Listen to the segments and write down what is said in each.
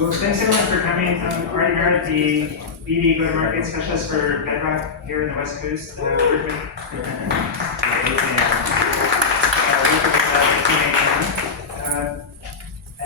Well, thanks everyone for coming. I'm Arize, the BD go-to-market specialist for Bedrock here in the West Coast. Working with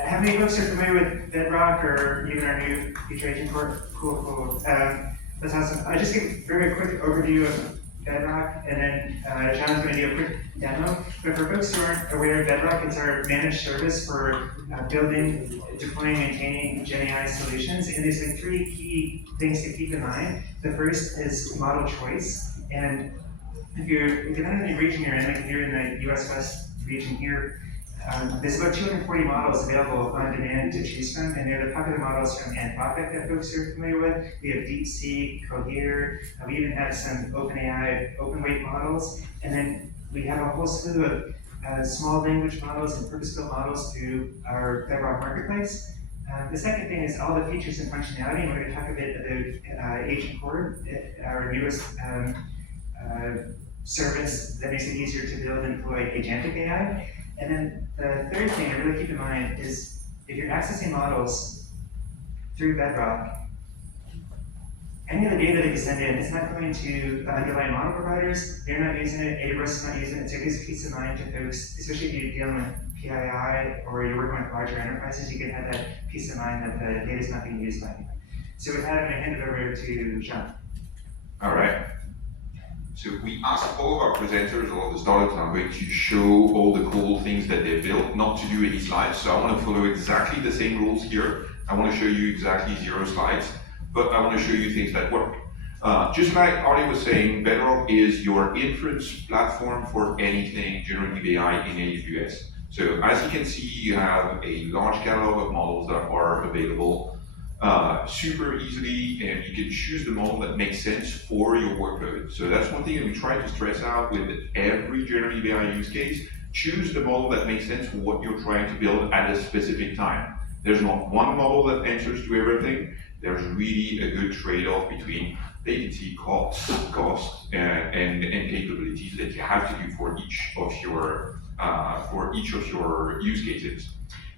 how many folks are familiar with Bedrock or even our new feature AgentCore? Cool. That's awesome. I'll just give a very quick overview of Bedrock, and then John's going to do a quick demo. But for folks who aren't aware of Bedrock, it's our managed service for building, deploying, maintaining GenAI solutions. And there's like three key things to keep in mind. The first is model choice. And depending on the region you're in, like if you're in the US West region here, there's about 240 models available on demand to choose from, and they're the popular models from Anthropic that folks are familiar with. We have DeepSeek, Cohere, we even have some OpenAI open weight models, and then we have a whole slew of small language models and purpose-built models through our Bedrock marketplace. The second thing is all the features and functionality, and we're going to talk a bit about AgentCore, our newest service that makes it easier to build and deploy agentic AI. And then the third thing to really keep in mind is if you're accessing models through Bedrock, any of the data that you send in, it's not going to the underlying model providers. They're not using it, AWS is not using it, so it gives peace of mind to folks, especially if you're dealing with PII or you're working with larger enterprises, you can have that peace of mind that the data is not being used by anyone. So with that, I'm going to hand it over to Jean. All right. So we asked all of our presenters, all of the startups, I'm going to show all the cool things that they built, not to do any slides. So I want to follow exactly the same rules here. I want to show you exactly 0 slides, but I want to show you things that work. Just like Artie was saying, Bedrock is your inference platform for anything generative AI in AWS. So as you can see, you have a large catalog of models that are available super easily, and you can choose the model that makes sense for your workload. So that's one thing that we try to stress out with every generative AI use case. Choose the model that makes sense for what you're trying to build at a specific time. There's not one model that answers to everything. There's really a good trade-off between latency, cost, and capabilities that you have to do for each of your use cases.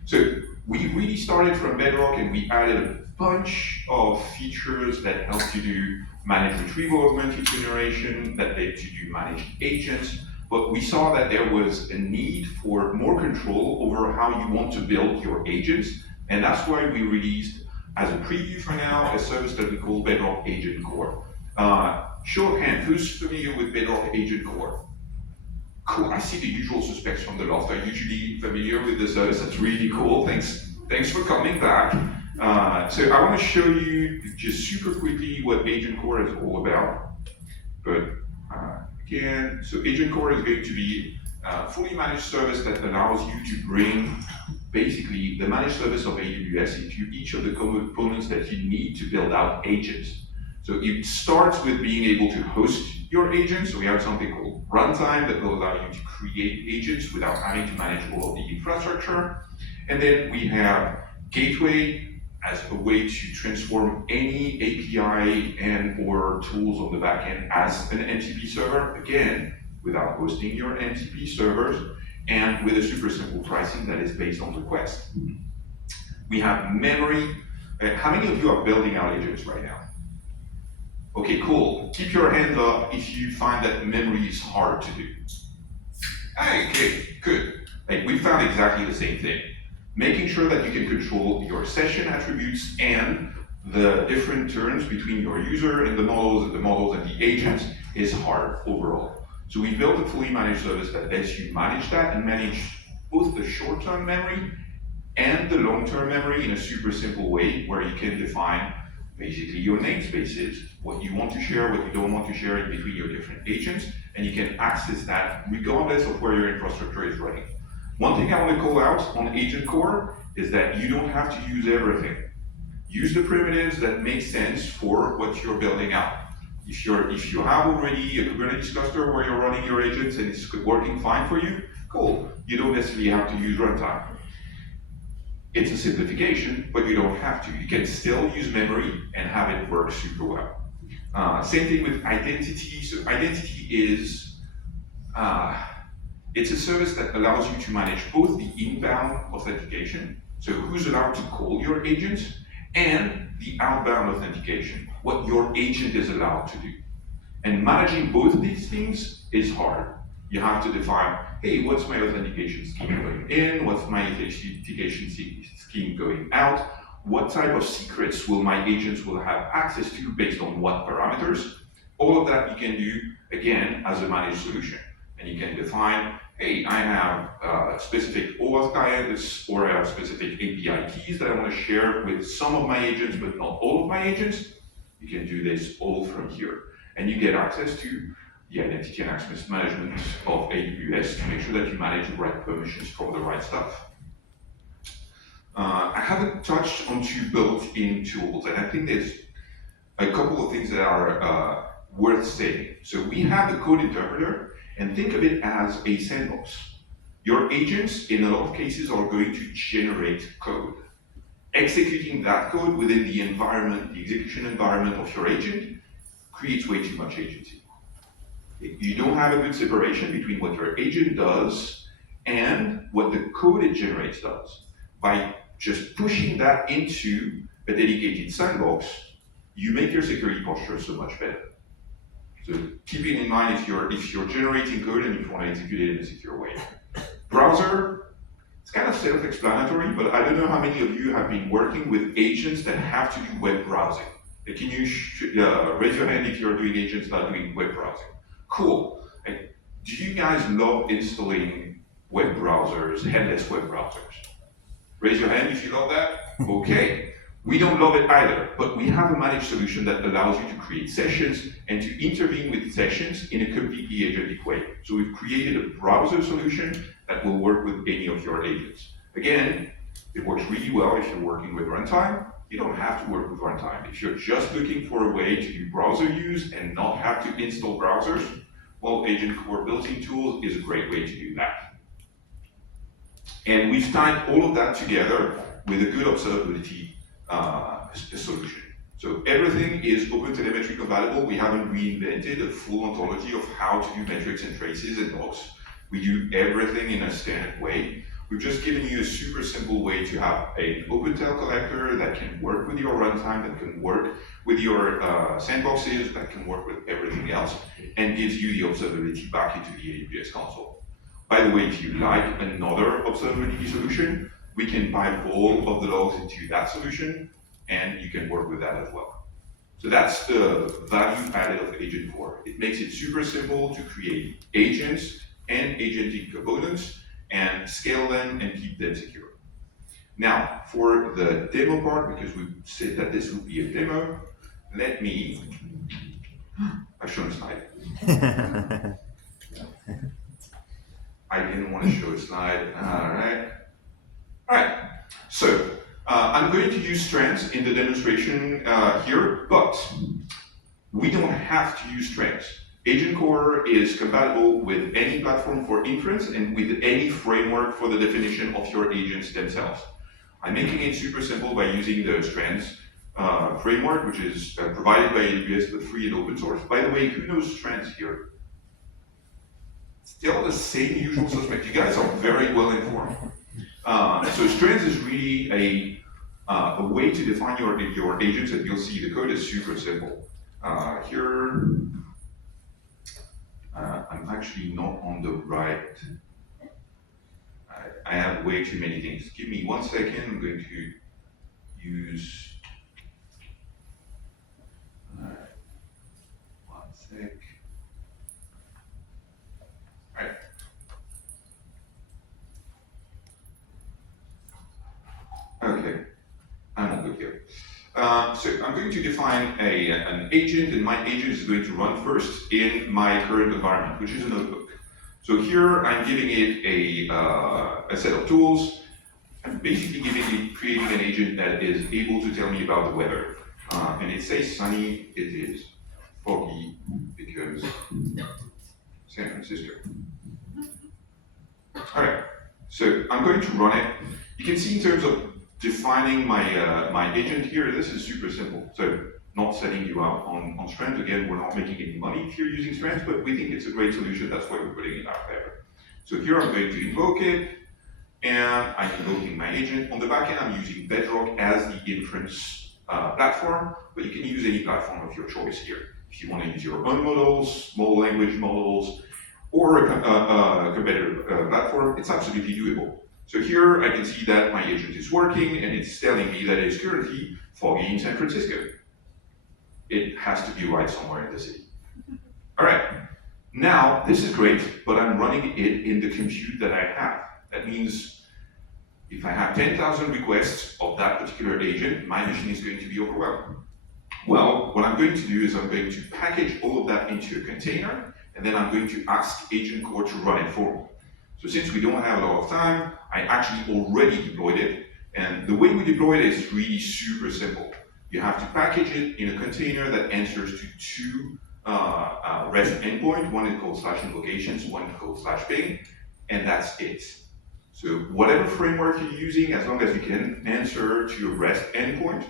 So we really started from Bedrock, and we added a bunch of features that help you do managed retrieval augmented generation, that let you do managed agents. But we saw that there was a need for more control over how you want to build your agents. And that's why we released, as a preview for now, a service that we call Bedrock AgentCore. Show of hand, who's familiar with Bedrock AgentCore? Cool, I see the usual suspects from the loft are usually familiar with the service. That's really cool, thanks for coming back. So I want to show you just super quickly what AgentCore is all about. But again, so AgentCore is going to be a fully managed service that allows you to bring basically the managed service of AWS into each of the components that you need to build out agents. So it starts with being able to host your agents. So we have something called runtime that will allow you to create agents without having to manage all of the infrastructure. And then we have Gateway as a way to transform any API and or tools on the backend as an NTP server, again, without hosting your NTP servers, and with a super simple pricing that is based on request. We have memory. How many of you are building out agents right now? Okay, cool. Keep your hands up if you find that memory is hard to do. Okay, good. Like we found exactly the same thing. Making sure that you can control your session attributes and the different turns between your user and the models and the agents is hard overall. So we built a fully managed service that lets you manage that and manage both the short-term memory and the long-term memory in a super simple way where you can define basically your namespaces, what you want to share, what you don't want to share in between your different agents, and you can access that regardless of where your infrastructure is running. One thing I want to call out on AgentCore is that you don't have to use everything. Use the primitives that make sense for what you're building out. If you have already a Kubernetes cluster where you're running your agents and it's working fine for you, cool. You don't necessarily have to use runtime. It's a simplification, but you don't have to. You can still use memory and have it work super well. Same thing with identity. So identity is, it's a service that allows you to manage both the inbound authentication, so who's allowed to call your agents, and the outbound authentication, what your agent is allowed to do. And managing both of these things is hard. You have to define, hey, what's my authentication scheme going in? What's my authentication scheme going out? What type of secrets will my agents will have access to based on what parameters? All of that you can do, again, as a managed solution. And you can define, hey, I have specific OAuth clients, or I have specific API keys that I want to share with some of my agents, but not all of my agents. You can do this all from here. And you get access to the identity and access management of AWS to make sure that you manage the right permissions for the right stuff. I haven't touched on two built-in tools, and I think there's a couple of things that are worth saying. So we have the code interpreter, and think of it as a sandbox. Your agents, in a lot of cases, are going to generate code. Executing that code within the environment, the execution environment of your agent, creates way too much agency. You don't have a good separation between what your agent does and what the code it generates does. By just pushing that into a dedicated sandbox, you make your security posture so much better. So keeping in mind if you're generating code and you want to execute it in a secure way. Browser, it's kind of self-explanatory, but I don't know how many of you have been working with agents that have to do web browsing. Can you raise your hand if you're doing agents that are doing web browsing? Cool. Do you guys love installing web browsers, headless web browsers? Raise your hand if you love that. Okay. We don't love it either, but we have a managed solution that allows you to create sessions and to intervene with sessions in a completely agentic way. So we've created a browser solution that will work with any of your agents. Again, it works really well if you're working with runtime. You don't have to work with runtime. If you're just looking for a way to do browser use and not have to install browsers, well, AgentCore built-in tools is a great way to do that. And we've tied all of that together with a good observability solution. So everything is OpenTelemetry compatible. We haven't reinvented a full ontology of how to do metrics and traces and logs. We do everything in a standard way. We've just given you a super simple way to have an OpenTel collector that can work with your runtime, that can work with your sandboxes, that can work with everything else, and gives you the observability back into the AWS console. By the way, if you like another observability solution, we can pipe all of the logs into that solution, and you can work with that as well. So that's the value added of AgentCore. It makes it super simple to create agents and agentic components and scale them and keep them secure. Now, for the demo part, because we said that this would be a demo, let me, I've shown a slide. I didn't want to show a slide, all right. So, I'm going to use strengths in the demonstration here, but we don't have to use strengths. AgentCore is compatible with any platform for inference and with any framework for the definition of your agents themselves. I'm making it super simple by using the Strands framework, which is provided by AWS but free and open source. By the way, who knows Strands here? Still the same usual suspect. You guys are very well informed. So Strands is really a way to define your agents, and you'll see the code is super simple. Here, I'm actually not on the right. I have way too many things. Give me 1 second. I'm going to use. All right. 1 sec. All right. Okay. I'm all good here. So I'm going to define an agent, and my agent is going to run first in my current environment, which is a notebook. So here I'm giving it a set of tools. I'm basically creating an agent that is able to tell me about the weather. And it says sunny, it is foggy because San Francisco. All right, so I'm going to run it. You can see in terms of defining my agent here, this is super simple. So not setting you up on Strength. Again, we're not making any money if you're using Strength, but we think it's a great solution. That's why we're putting it out there. So here I'm going to invoke it, and I'm invoking my agent. On the back end, I'm using Bedrock as the inference platform, but you can use any platform of your choice here. If you want to use your own models, small language models, or a competitor platform, it's absolutely doable. So here I can see that my agent is working, and it's telling me that it's currently foggy in San Francisco. It has to be right somewhere in the city. All right, now this is great, but I'm running it in the compute that I have. That means if I have 10,000 requests of that particular agent, my machine is going to be overwhelmed. Well, what I'm going to do is I'm going to package all of that into a container, and then I'm going to ask AgentCore to run it for me. So since we don't have a lot of time, I actually already deployed it. And the way we deploy it is really super simple. You have to package it in a container that answers to two REST endpoints. One is called /invocations, one is called /ping, and that's it. So whatever framework you're using, as long as you can answer to your REST endpoint,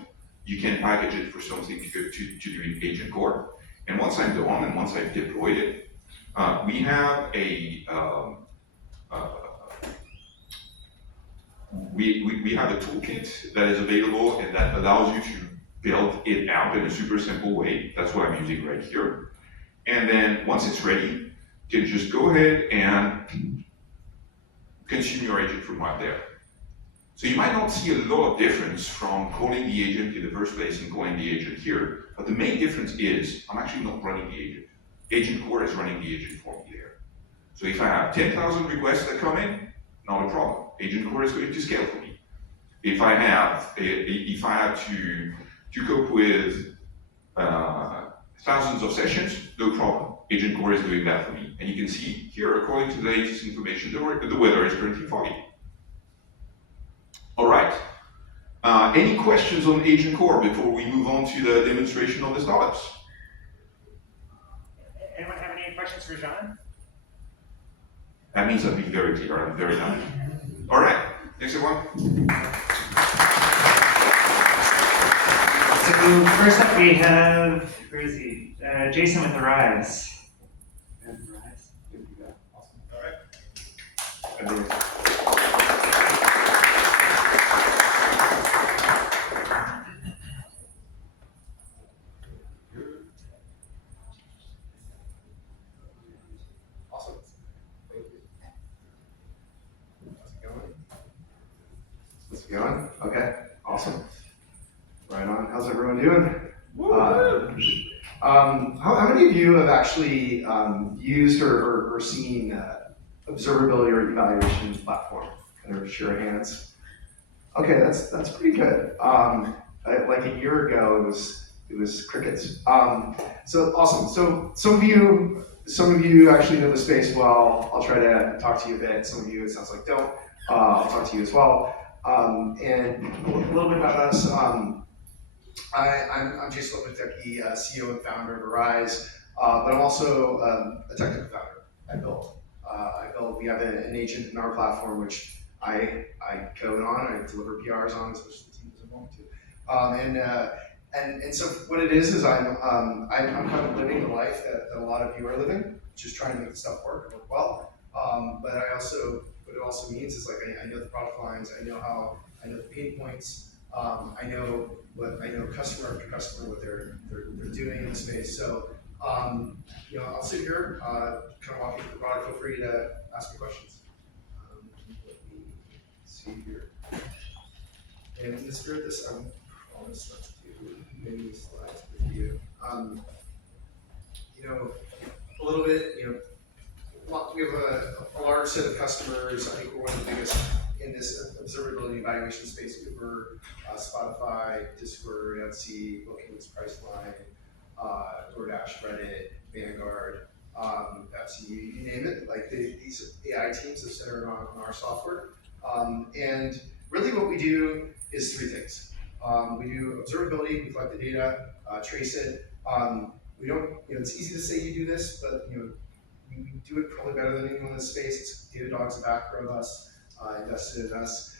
you can package it for something to do in AgentCore. And once I'm done, and once I've deployed it, we have a we have a toolkit that is available and that allows you to build it out in a super simple way. That's what I'm using right here. And then once it's ready, you can just go ahead and consume your agent from right there. So you might not see a lot of difference from calling the agent in the first place and calling the agent here, but the main difference is I'm actually not running the agent. AgentCore is running the agent for me there. So if I have 10,000 requests that come in, not a problem. AgentCore is going to scale for me. If I have to cope with thousands of sessions, no problem. AgentCore is doing that for me. And you can see here, according to the latest information, the weather is currently foggy. All right. Any questions on AgentCore before we move on to the demonstration of the startups? Anyone have any questions for Jean? That means I'm being very clear. I'm very happy. All right. Thanks, everyone. So first up we have, where is he? Jason with Arize. Arize? Here we go. Awesome. All right. Awesome. Thank you. How's it going? How's it going? Okay. Awesome. Right on. How's everyone doing? How many of you have actually used or seen observability or evaluation platform? Kind of show of hands. Okay, that's pretty good. Like a year ago, it was crickets. So awesome. So some of you actually know the space well. I'll try to talk to you a bit. Some of you, it sounds like, don't. I'll talk to you as well. And a little bit about us. I'm Jason Lopatecki, CEO and founder of Arize, but I'm also a technical founder. I build. We have an agent in our platform which I code on, I deliver PRs on, as much as the team doesn't want to. And so what it is I'm kind of living the life that a lot of you are living, just trying to make the stuff work and work well. But what it also means is like I know the product lines, I know the pain points. I know customer after customer what they're doing in the space. So I'll sit here, kind of walk you through the product. Feel free to ask me questions. Let me see here. And in the spirit of this, I'm promised not to do many slides with you. A little bit. We have a large set of customers. I think we're one of the biggest in this observability evaluation space. Uber, Spotify, Discord, Etsy, Bookings, Priceline, DoorDash, Reddit, Vanguard, Pepsi, you name it. Like these AI teams are centered on our software. And really what we do is three things. We do observability, we collect the data, trace it. We don't, it's easy to say you do this, but we do it probably better than anyone in this space. Datadog's a backer of us, invested in us.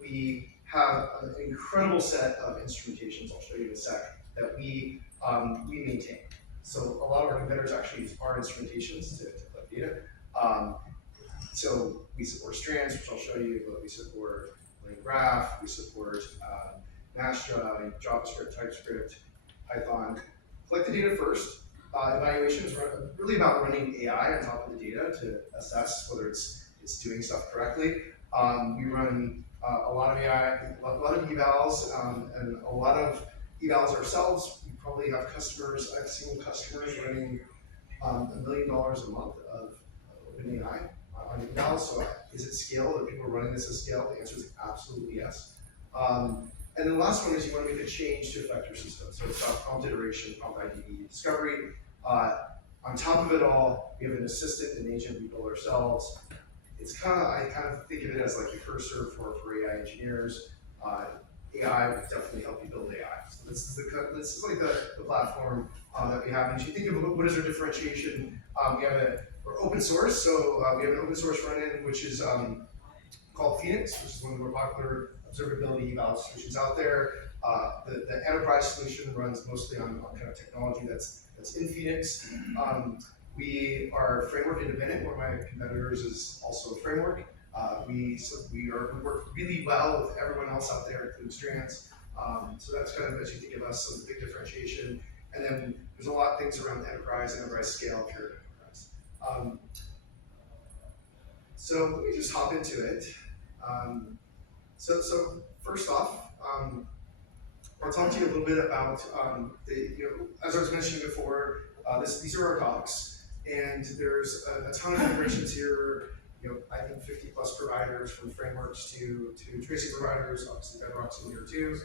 We have an incredible set of instrumentations, I'll show you in a sec, that we maintain. So a lot of our competitors actually use our instrumentations to collect data. So we support strands, which I'll show you, but we support lane graph, we support Astra, JavaScript, TypeScript, Python. Collect the data first. Evaluation is really about running AI on top of the data to assess whether it's doing stuff correctly. We run a lot of AI, a lot of evals, and a lot of evals ourselves. We probably have customers, I've seen customers running $1 million a month of OpenAI on evals. So is it scale? Are people running this at scale? The answer is absolutely yes. And then the last one is you want to make a change to affect your system. So it's about prompt iteration, prompt IDE discovery. On top of it all, we have an assistant and agent we build ourselves. It's I kind of think of it as like a cursor for AI engineers. AI will definitely help you build AI. So this is like the platform that we have. And if you think of what is our differentiation, we're open source. So we have an open source front-end, which is called Phoenix, which is one of the more popular observability eval solutions out there. The enterprise solution runs mostly on kind of technology that's in Phoenix. We are framework independent. One of my competitors is also a framework. We work really well with everyone else out there, including Strands. So that's kind of, as you think of us, some big differentiation. And then there's a lot of things around enterprise scale, if you're enterprise. So let me just hop into it. So first off, I'll talk to you a little bit about as I was mentioning before, these are our docs, and there's a ton of integrations here. I think 50 plus providers, from frameworks to tracing providers. Obviously, Bedrock's in here too,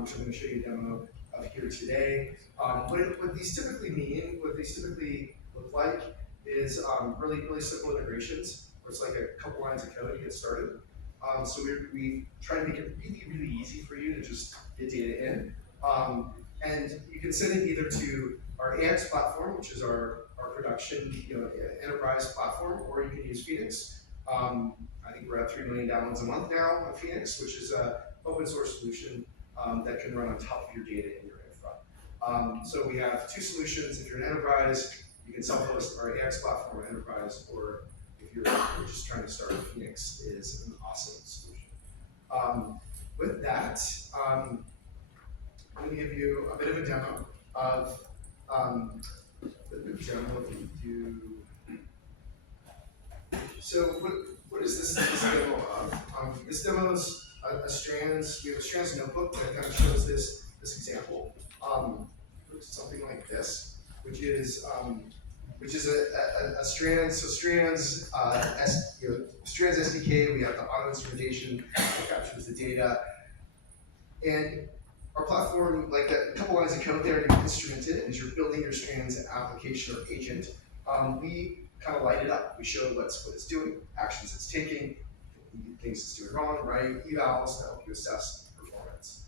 which I'm going to show you a demo of here today. What these typically mean, what these typically look like, is really simple integrations, where it's like a couple lines of code to get started. So we try to make it really easy for you to just get data in. And you can send it either to our AX platform, which is our production enterprise platform, or you can use Phoenix. I think we're at 3 million downloads a month now on Phoenix, which is an open source solution that can run on top of your data in your infra. So we have two solutions. If you're an enterprise, you can self-host our AX platform or enterprise, or if you're just trying to start, Phoenix is an awesome solution. With that, I'm going to give you a bit of a demo of the demo that we do. So what is this demo of? This demo is a Strands. We have a Strands notebook that kind of shows this example. Looks something like this, which is a Strands. So Strands Strands SDK. We have the auto instrumentation that captures the data, and our platform, like a couple lines of code there, you instrument it as you're building your Strands application or agent. We kind of light it up. We show what it's doing, actions it's taking, things it's doing wrong, right? Evals to help you assess performance.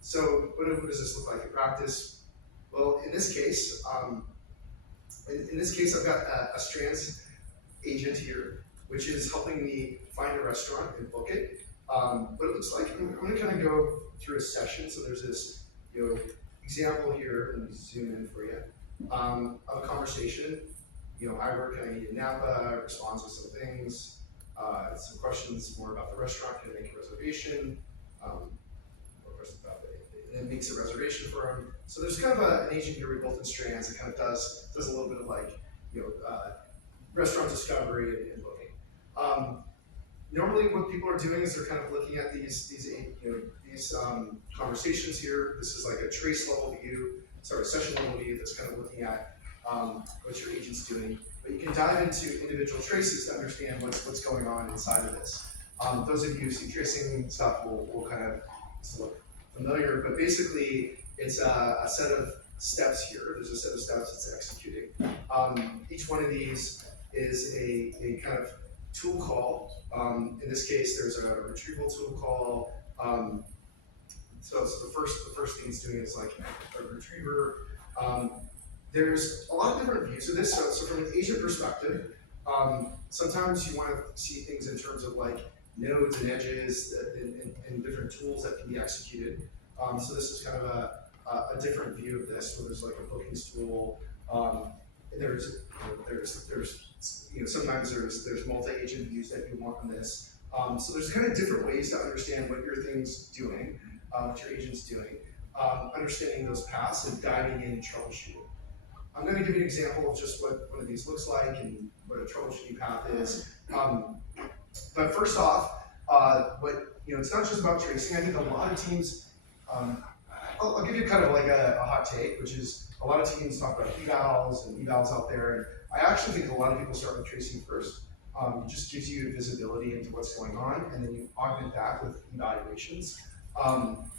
So what does this look like in practice? Well, in this case, I've got a Strands agent here, which is helping me find a restaurant and book it. What it looks like, I'm going to kind of go through a session. So there's this example here, let me zoom in for you, of a conversation. I work in Napa, responds with some things, some questions more about the restaurant, can I make a reservation, more questions about it, and it makes a reservation for him. So there's kind of an agent here we built in Strands that kind of does a little bit of like, restaurant discovery and booking. Normally what people are doing is they're kind of looking at these conversations here. This is like a trace level view, session level view that's kind of looking at what your agent's doing. But you can dive into individual traces to understand what's going on inside of this. Those of you who see tracing stuff will kind of look familiar, but basically it's a set of steps here. There's a set of steps it's executing. Each one of these is a kind of tool call. In this case, there's a retrieval tool call. So the first thing it's doing is like a retriever. There's a lot of different views of this. So from an agent perspective, sometimes you want to see things in terms of like nodes and edges and different tools that can be executed. So this is kind of a different view of this, where there's like a bookings tool. Sometimes there's multi-agent views that you want on this. So there's kind of different ways to understand what your thing's doing. what your agent's doing, understanding those paths and diving in troubleshooting. I'm going to give you an example of just what one of these looks like and what a troubleshooting path is. But first off, it's not just about tracing. I think a lot of teams, I'll give you kind of like a hot take, which is a lot of teams talk about evals and evals out there. And I actually think a lot of people start with tracing first. It just gives you visibility into what's going on, and then you augment that with evaluations.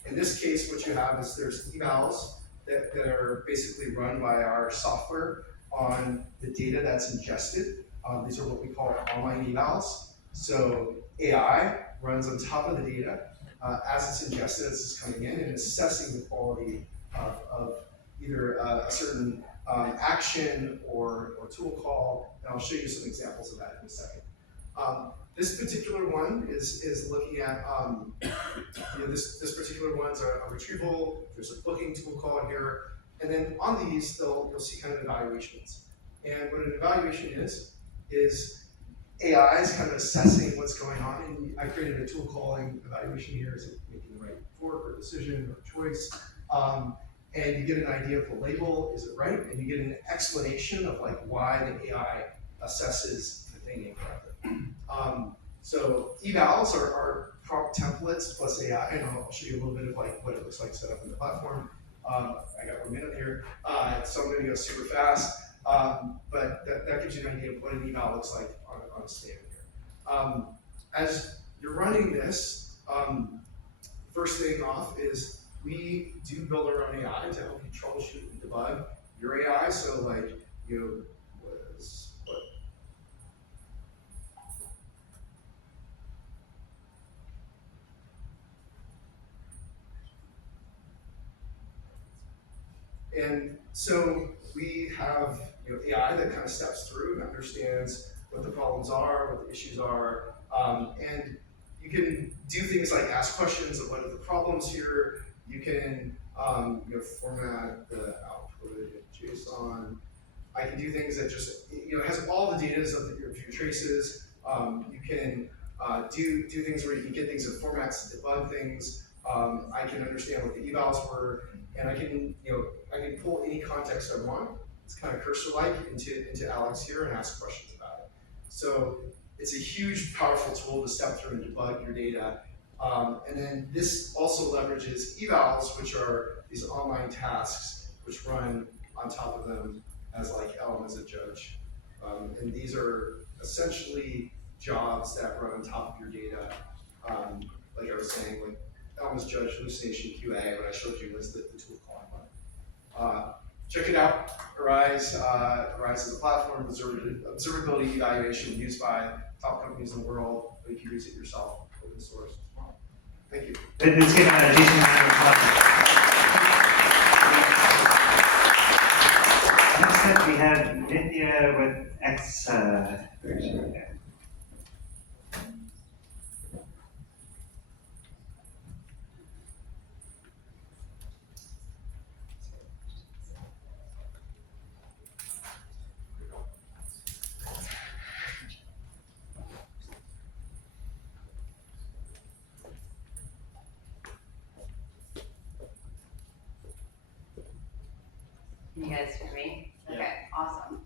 In this case, what you have is there's evals that are basically run by our software on the data that's ingested. These are what we call online evals. So AI runs on top of the data as it's ingested, as it's coming in, and assessing the quality of either a certain action or tool call. And I'll show you some examples of that in a second. This particular one is looking at, this particular one's a retrieval. There's a booking tool call here. And then on these, you'll see kind of evaluations. And what an evaluation is AI is kind of assessing what's going on. And I created a tool calling evaluation here. Is it making the right fork or decision or choice? And you get an idea of the label, is it right? And you get an explanation of like why the AI assesses the thing incorrectly. So evals are prompt templates plus AI, and I'll show you a little bit of like what it looks like set up in the platform. I got 1 minute here, so I'm going to go super fast, but that gives you an idea of what an eval looks like on a standard here. As you're running this, first thing off is we do build our own AI to help you troubleshoot and debug your AI. So like, and so we have AI that kind of steps through and understands what the problems are, what the issues are, and you can do things like ask questions of what are the problems here. You can format the output in JSON. I can do things that just it has all the data of your traces. You can do things where you can get things in formats to debug things. I can understand what the evals were, and I can pull any context I want. It's kind of cursor-like into Alex here and ask questions about it. So it's a huge, powerful tool to step through and debug your data. And then this also leverages evals, which are these online tasks which run on top of them as like Elm as a judge. And these are essentially jobs that run on top of your data. Like I was saying, like Elm as judge, hallucination QA, what I showed you was the tool calling one. Check it out, Arize. Arize is a platform of observability evaluation used by top companies in the world, but you can use it yourself, open source. Thank you. Let's get Jason Next up, we have Nithya with Exa. Can you guys hear me? Okay, awesome.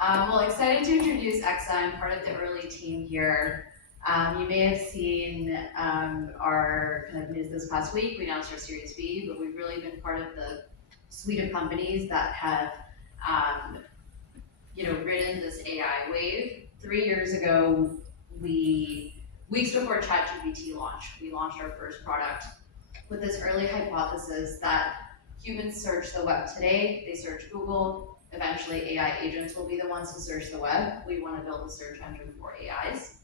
Well, excited to introduce Exa. I'm part of the early team here. You may have seen our kind of news this past week. We announced our Series B, but we've really been part of the suite of companies that have, ridden this AI wave. 3 years ago, weeks before ChatGPT launched, we launched our first product with this early hypothesis that humans search the web today, they search Google, eventually AI agents will be the ones to search the web. We want to build a search engine for AIs.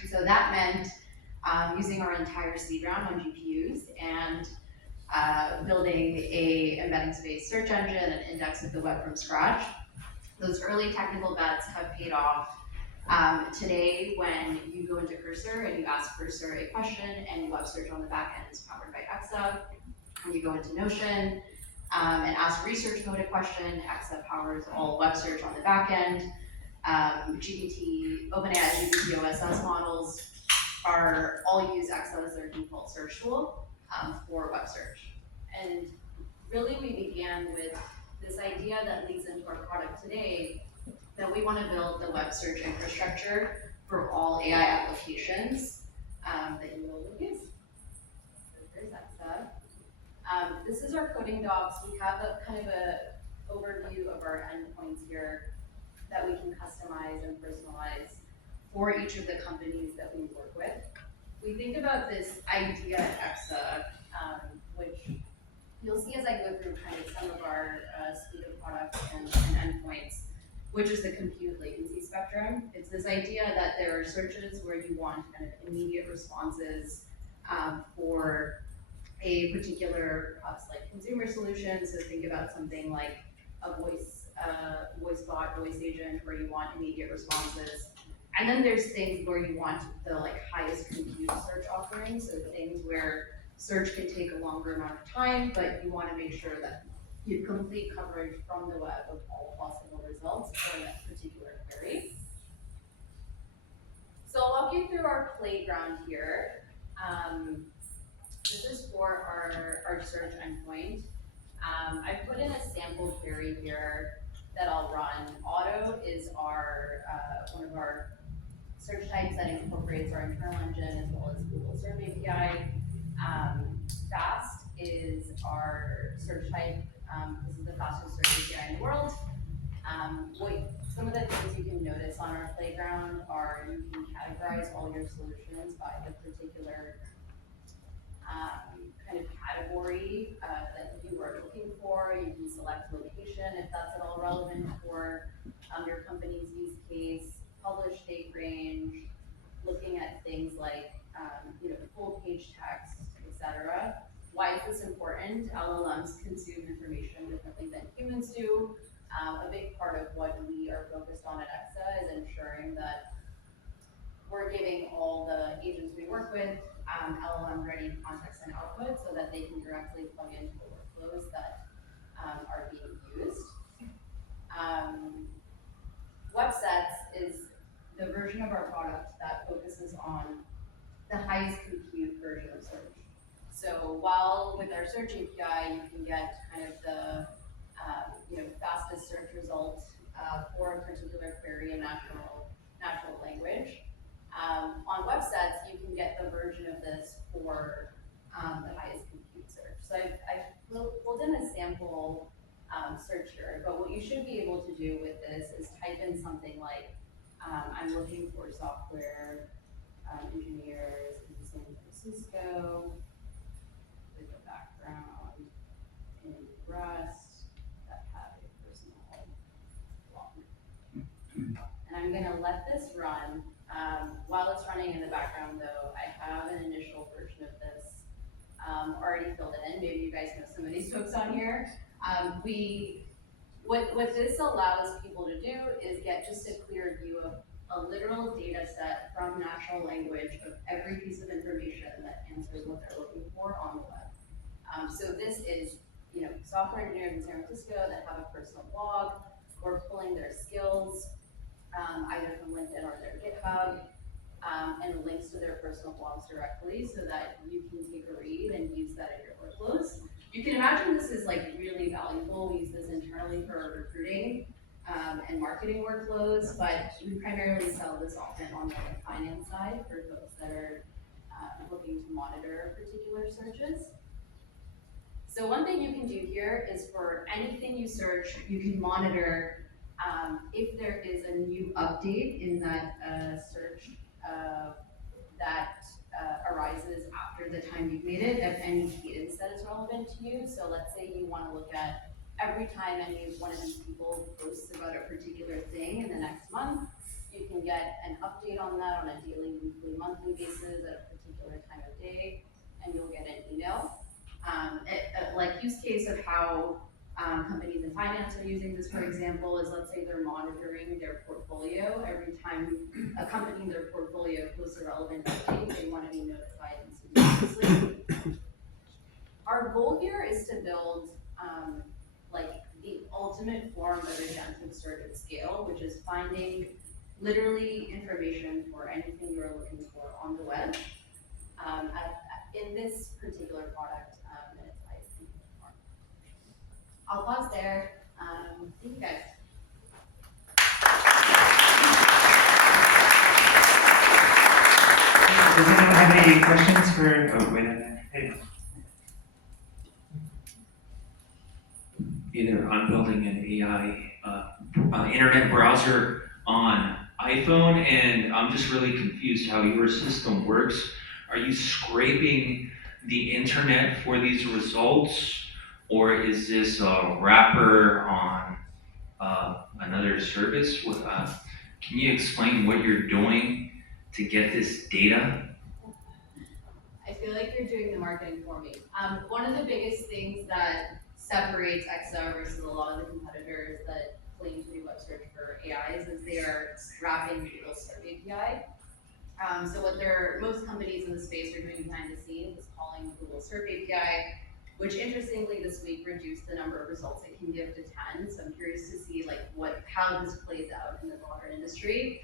And so that meant using our entire seed round on GPUs and building a embeddings-based search engine and indexing the web from scratch. Those early technical bets have paid off. Today, when you go into Cursor and you ask Cursor a question and web search on the back end is powered by Exa, when you go into Notion and ask research mode a question, Exa powers all web search on the back end. OpenAI GPT OSS models all use Exa as their default search tool. for web search. And really we began with this idea that leads into our product today, that we want to build the web search infrastructure for all AI applications that you will use. So there's Exa. This is our coding docs. We have a kind of a overview of our endpoints here that we can customize and personalize for each of the companies that we work with. We think about this idea at Exa, which you'll see as I go through kind of some of our suite of products and endpoints, which is the compute latency spectrum. It's this idea that there are searches where you want kind of immediate responses for a particular, perhaps like consumer solution. So think about something like a voice bot, voice agent, where you want immediate responses. And then there's things where you want the like highest compute search offerings, so things where search can take a longer amount of time, but you want to make sure that you have complete coverage from the web of all possible results for that particular query. So I'll walk you through our playground here. This is for our search endpoint. I put in a sample query here that I'll run. Auto is our one of our search types that incorporates our internal engine as well as Google Search API. Fast is our search type. This is the fastest search API in the world. Some of the things you can notice on our playground are you can categorize all your solutions by the particular kind of category that you are looking for. You can select location if that's at all relevant for your company's use case, publish date range, looking at things like full page text, etc. Why is this important? LLMs consume information differently than humans do. A big part of what we are focused on at Exa is ensuring that we're giving all the agents we work with LLM-ready context and output so that they can directly plug into the workflows that are being used. WebSets is the version of our product that focuses on the highest compute version of search. So while with our search API, you can get kind of the fastest search result for a particular query in natural language. On WebSets, you can get the version of this for the highest compute search. So I've pulled in a sample search here, but what you should be able to do with this is type in something like, I'm looking for software engineers in San Francisco with a background in Rust that have a personal blog. And I'm gonna let this run. While it's running in the background though, I have an initial version of this already filled in. Maybe you guys know some of these folks on here. What this allows people to do is get just a clear view of a literal data set from natural language of every piece of information that answers what they're looking for on the web. So this is, software engineers in San Francisco that have a personal blog, or pulling their skills either from LinkedIn or their GitHub, and links to their personal blogs directly so that you can take a read and use that in your workflows. You can imagine this is like really valuable. We use this internally for our recruiting and marketing workflows, but we primarily sell this often on the finance side for folks that are looking to monitor particular searches. So one thing you can do here is for anything you search, you can monitor if there is a new update in that search that arises after the time you've made it, of any cadence that is relevant to you. So let's say you want to look at every time any one of these people posts about a particular thing in the next month, you can get an update on that on a daily, weekly, monthly basis at a particular time of day, and you'll get an email. Like use case of how companies in finance are using this, for example, is let's say they're monitoring their portfolio. Every time a company in their portfolio posts a relevant update, they want to be notified instantaneously. Our goal here is to build like the ultimate form of agentic search at scale, which is finding literally information for anything you're looking for on the web. in this particular product, minutes I see more. I'll pause there. Thank you guys. Does anyone have any questions for, oh, wait a minute. Hey. Either I'm building an AI internet browser on iPhone, and I'm just really confused how your system works. Are you scraping the internet for these results, or is this a wrapper on another service? Can you explain what you're doing to get this data? I feel like you're doing the marketing for me. One of the biggest things that separates Exa versus a lot of the competitors that claim to do web search for AIs is they are wrapping Google Search API. So what most companies in the space are doing behind the scenes is calling Google Search API, which interestingly this week reduced the number of results it can give to 10. So I'm curious to see how this plays out in the broader industry.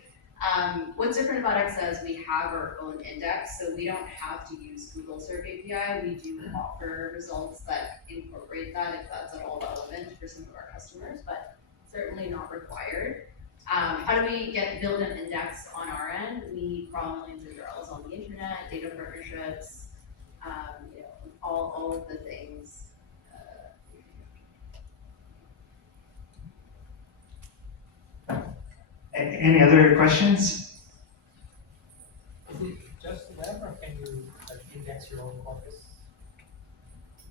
What's different about Exa is we have our own index, so we don't have to use Google Search API. We do offer results that incorporate that if that's at all relevant for some of our customers, but certainly not required. How do we build an index on our end? We need crawl millions of URLs on the internet, data partnerships, all of the things. Any other questions? Is it just web, or can you index your own corpus?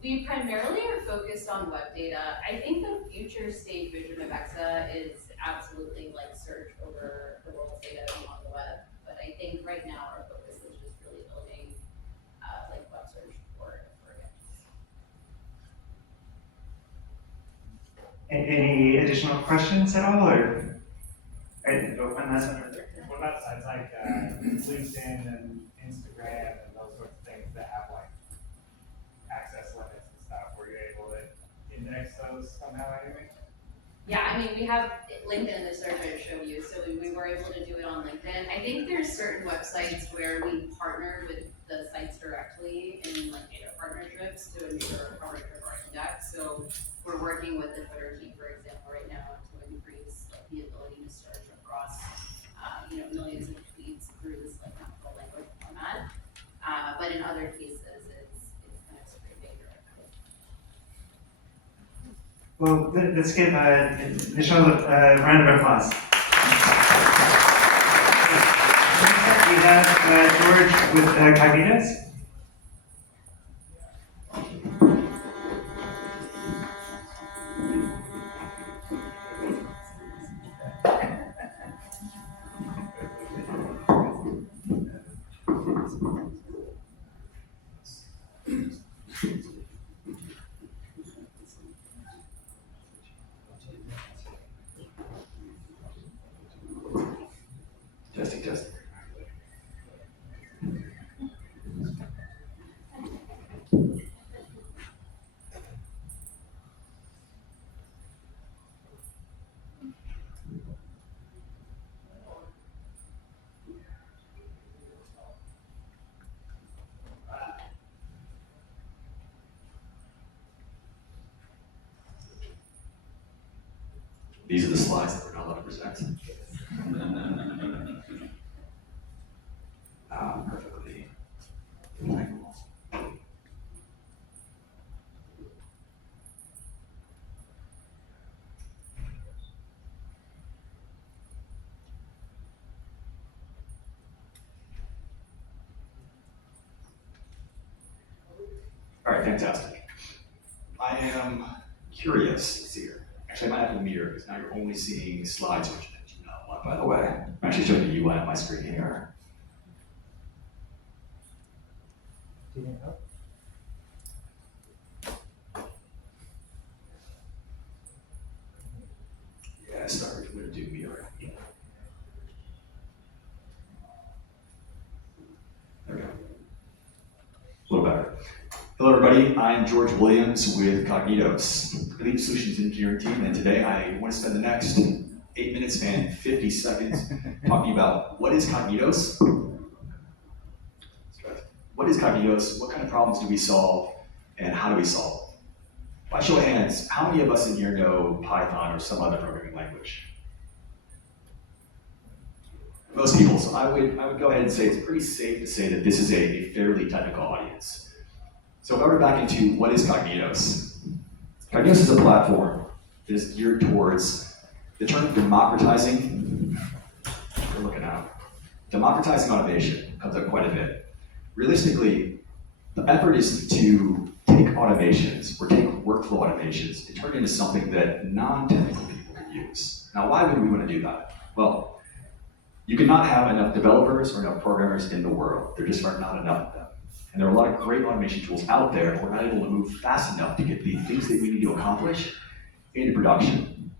We primarily are focused on web data. I think the future state vision of Exa is absolutely search over the world's data on the web. But I think right now our focus is just really building web search for Any additional questions at all, or? One last one. What about sites like LinkedIn and Instagram and those sorts of things that have access limits and stuff where you're able to index those somehow anyway? Yeah, I mean, we have LinkedIn in the search I showed you, so we were able to do it on LinkedIn. I think there's certain websites where we partnered with the sites directly in data partnerships to ensure coverage of our index. So we're working with the Twitter team, for example, right now to increase the ability to search across millions of tweets through this natural language format. But in other cases, it's kind of scraping directly. Well, let's give Michelle a round of applause. We have George with Kognitos. Testing. These are the slides that we're not allowed to present. Perfectly. All right, fantastic. I am curious. Let's see here. Actually, I might have a mirror because now you're only seeing slides, which you know what, by the way. I'm actually showing the UI on my screen here. Do you know? Yeah, sorry, I'm going to do mirror. There we go. A little better. Hello, everybody. I'm George Williams with Kognitos, the lead solutions engineering team, and today I want to spend the next 8 minutes and 50 seconds talking about what is Kognitos, what is Kognitos? What kind of problems do we solve? And how do we solve them? By show of hands, how many of us in here know Python or some other programming language? Most people, so I would go ahead and say it's pretty safe to say that this is a fairly technical audience. So if I were back into what is Kognitos? Kognitos is a platform that is geared towards the term democratizing, we're looking out. Democratizing automation comes up quite a bit. Realistically, the effort is to take automations or take workflow automations and turn it into something that non-technical people can use. Now, why would we want to do that? Well, you cannot have enough developers or enough programmers in the world. There just are not enough of them. And there are a lot of great automation tools out there, but we're not able to move fast enough to get the things that we need to accomplish into production.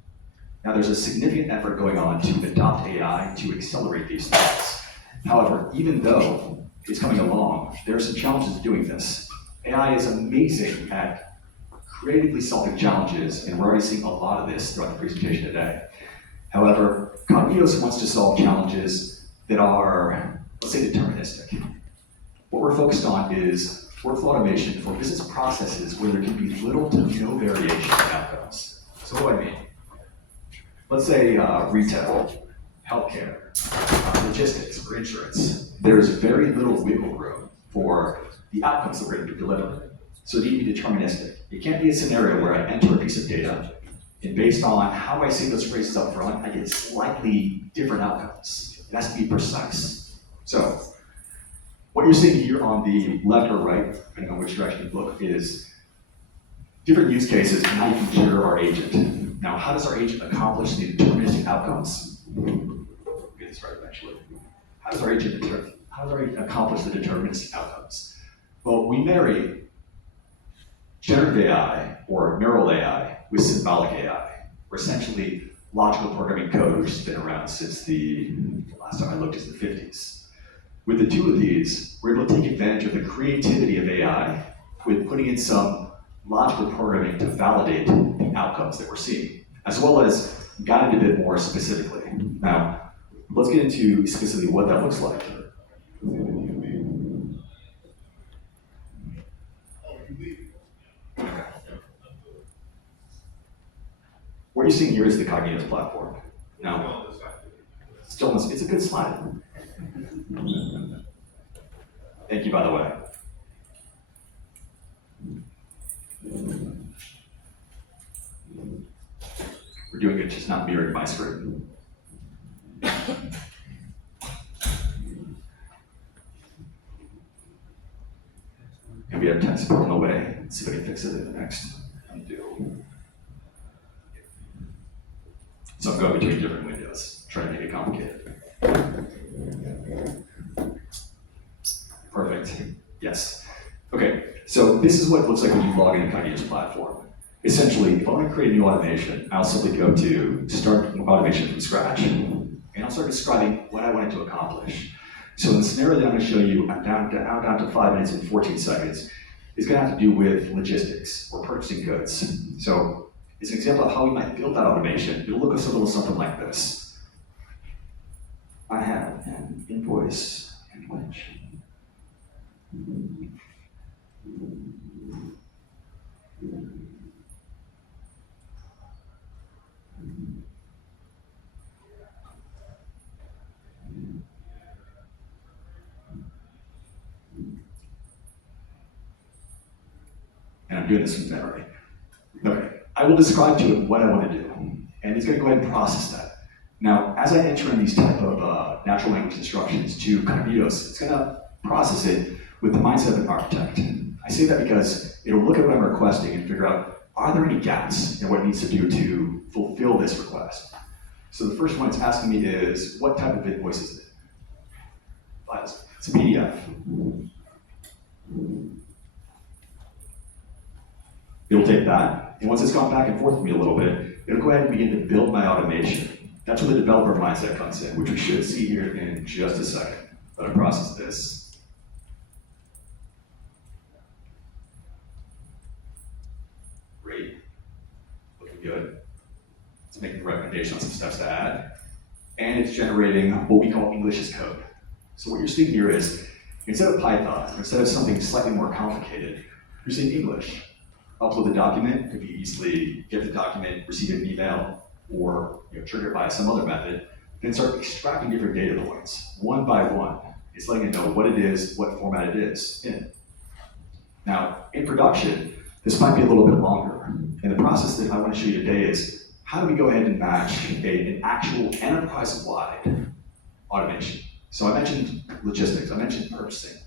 Now, there's a significant effort going on to adopt AI to accelerate these things. However, even though it's coming along, there are some challenges to doing this. AI is amazing at creatively solving challenges, and we're already seeing a lot of this throughout the presentation today. However, Kognitos wants to solve challenges that are, let's say, deterministic. What we're focused on is workflow automation for business processes where there can be little to no variation in outcomes. So what do I mean? Let's say retail, healthcare, logistics, or insurance. There's very little wiggle room for the outcomes that we're going to deliver. So they need to be deterministic. It can't be a scenario where I enter a piece of data, and based on how I say those phrases up front, I get slightly different outcomes. It has to be precise. So, what you're seeing here on the left or right, depending on which direction you look, is different use cases and how you can trigger our agent. Now, how does our agent accomplish the deterministic outcomes? Get this right eventually. How does our agent accomplish the deterministic outcomes? Well, we marry generative AI or neural AI with symbolic AI, or essentially logical programming code, which has been around since the last time I looked is the 50s. With the two of these, we're able to take advantage of the creativity of AI with putting in some logical programming to validate the outcomes that we're seeing, as well as guide it a bit more specifically. Now, let's get into specifically what that looks like. What you're seeing here is the Kognitos platform. Now, it's a good slide. Thank you, by the way. We're doing it, just not mirroring my screen. And we have tech support on the way. Let's see if I can fix it in the next undo. So I'm going between different windows, trying to make it complicated. Perfect. Yes. Okay, so this is what it looks like when you log into Kognitos platform. Essentially, if I want to create a new automation, I'll simply go to start automation from scratch, and I'll start describing what I want it to accomplish. So in the scenario that I'm going to show you, down to 5 minutes and 14 seconds, is going to have to do with logistics or purchasing goods. So it's an example of how we might build that automation. It'll look a little something like this. I have an invoice and which. And I'm doing this from memory. Okay. I will describe to it what I want to do, and it's going to go ahead and process that. Now, as I enter in these type of natural language instructions to Kognitos, it's going to process it with the mindset of an architect. I say that because it'll look at what I'm requesting and figure out, are there any gaps in what it needs to do to fulfill this request? So the first one it's asking me is, what type of invoice is it? Files. It's a PDF. It'll take that, and once it's gone back and forth with me a little bit, it'll go ahead and begin to build my automation. That's where the developer mindset comes in, which we should see here in just a second. Let it process this. Great. Looking good. It's making a recommendation on some steps to add. And it's generating what we call English as code. So what you're seeing here is, Instead of Python, instead of something slightly more complicated, you're saying English. Upload the document, could be easily get the document, receive an email, or trigger it by some other method, then start extracting different data points, one by one. It's letting it know what it is, what format it is in. Now, in production, this might be a little bit longer. And the process that I want to show you today is how do we go ahead and match an actual enterprise-wide automation. So I mentioned logistics, I mentioned purchasing.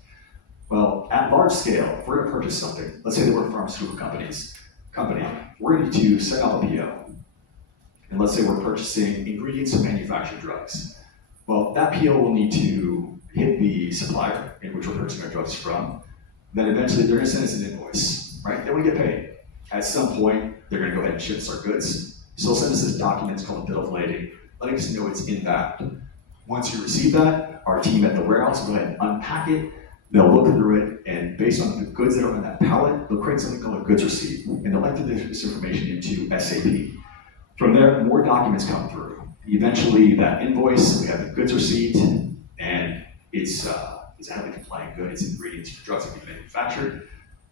Well, at large scale, if we're going to purchase something, let's say that we're a pharmaceutical company, we're going to set up a PO. And let's say we're purchasing ingredients to manufacture drugs. Well, that PO will need to hit the supplier in which we're purchasing our drugs from. Then eventually they're going to send us an invoice, right? They want to get paid. At some point, they're going to go ahead and ship us our goods. So they'll send us this document called a bill of lading, letting us know it's inbound. Once you receive that, our team at the warehouse will go ahead and unpack it. They'll look through it, and based on the goods that are on that pallet, they'll create something called a goods receipt. And they'll enter this information into SAP. From there, more documents come through. Eventually, that invoice, we have the goods receipt, and it's a highly compliant good. It's ingredients for drugs that we manufactured.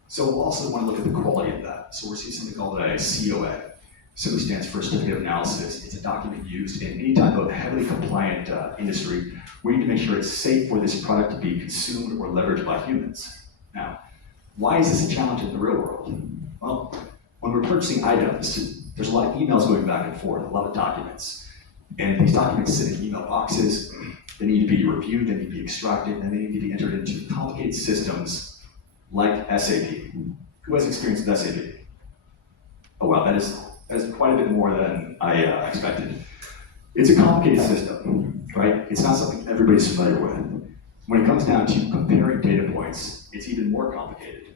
So we'll also want to look at the quality of that. So we're seeing something called a COA. Simply stands for Certificate of Analysis. It's a document used in any type of heavily compliant industry. We need to make sure it's safe for this product to be consumed or leveraged by humans. Now, why is this a challenge in the real world? Well, when we're purchasing items, there's a lot of emails going back and forth, a lot of documents. And these documents sit in email boxes. They need to be reviewed, they need to be extracted, and they need to be entered into complicated systems like SAP. Who has experience with SAP? Oh wow, that is quite a bit more than I expected. It's a complicated system, right? It's not something everybody's familiar with. When it comes down to comparing data points, it's even more complicated.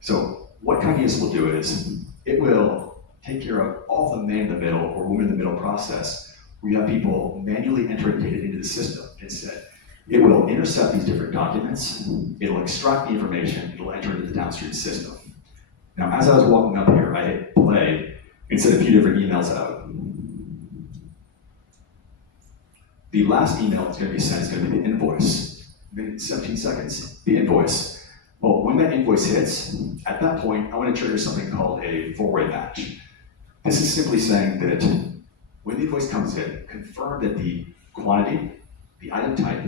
So what Kognitos will do is, it will take care of all the man in the middle or woman in the middle process, where you have people manually entering data into the system. Instead, it will intercept these different documents, it'll extract the information, it'll enter it into the downstream system. Now, as I was walking up here, I hit play and sent a few different emails out. The last email that's going to be sent is going to be the invoice. 17 seconds, the invoice. Well, when that invoice hits, at that point, I want to trigger something called a four-way match. This is simply saying that when the invoice comes in, confirm that the quantity, the item type,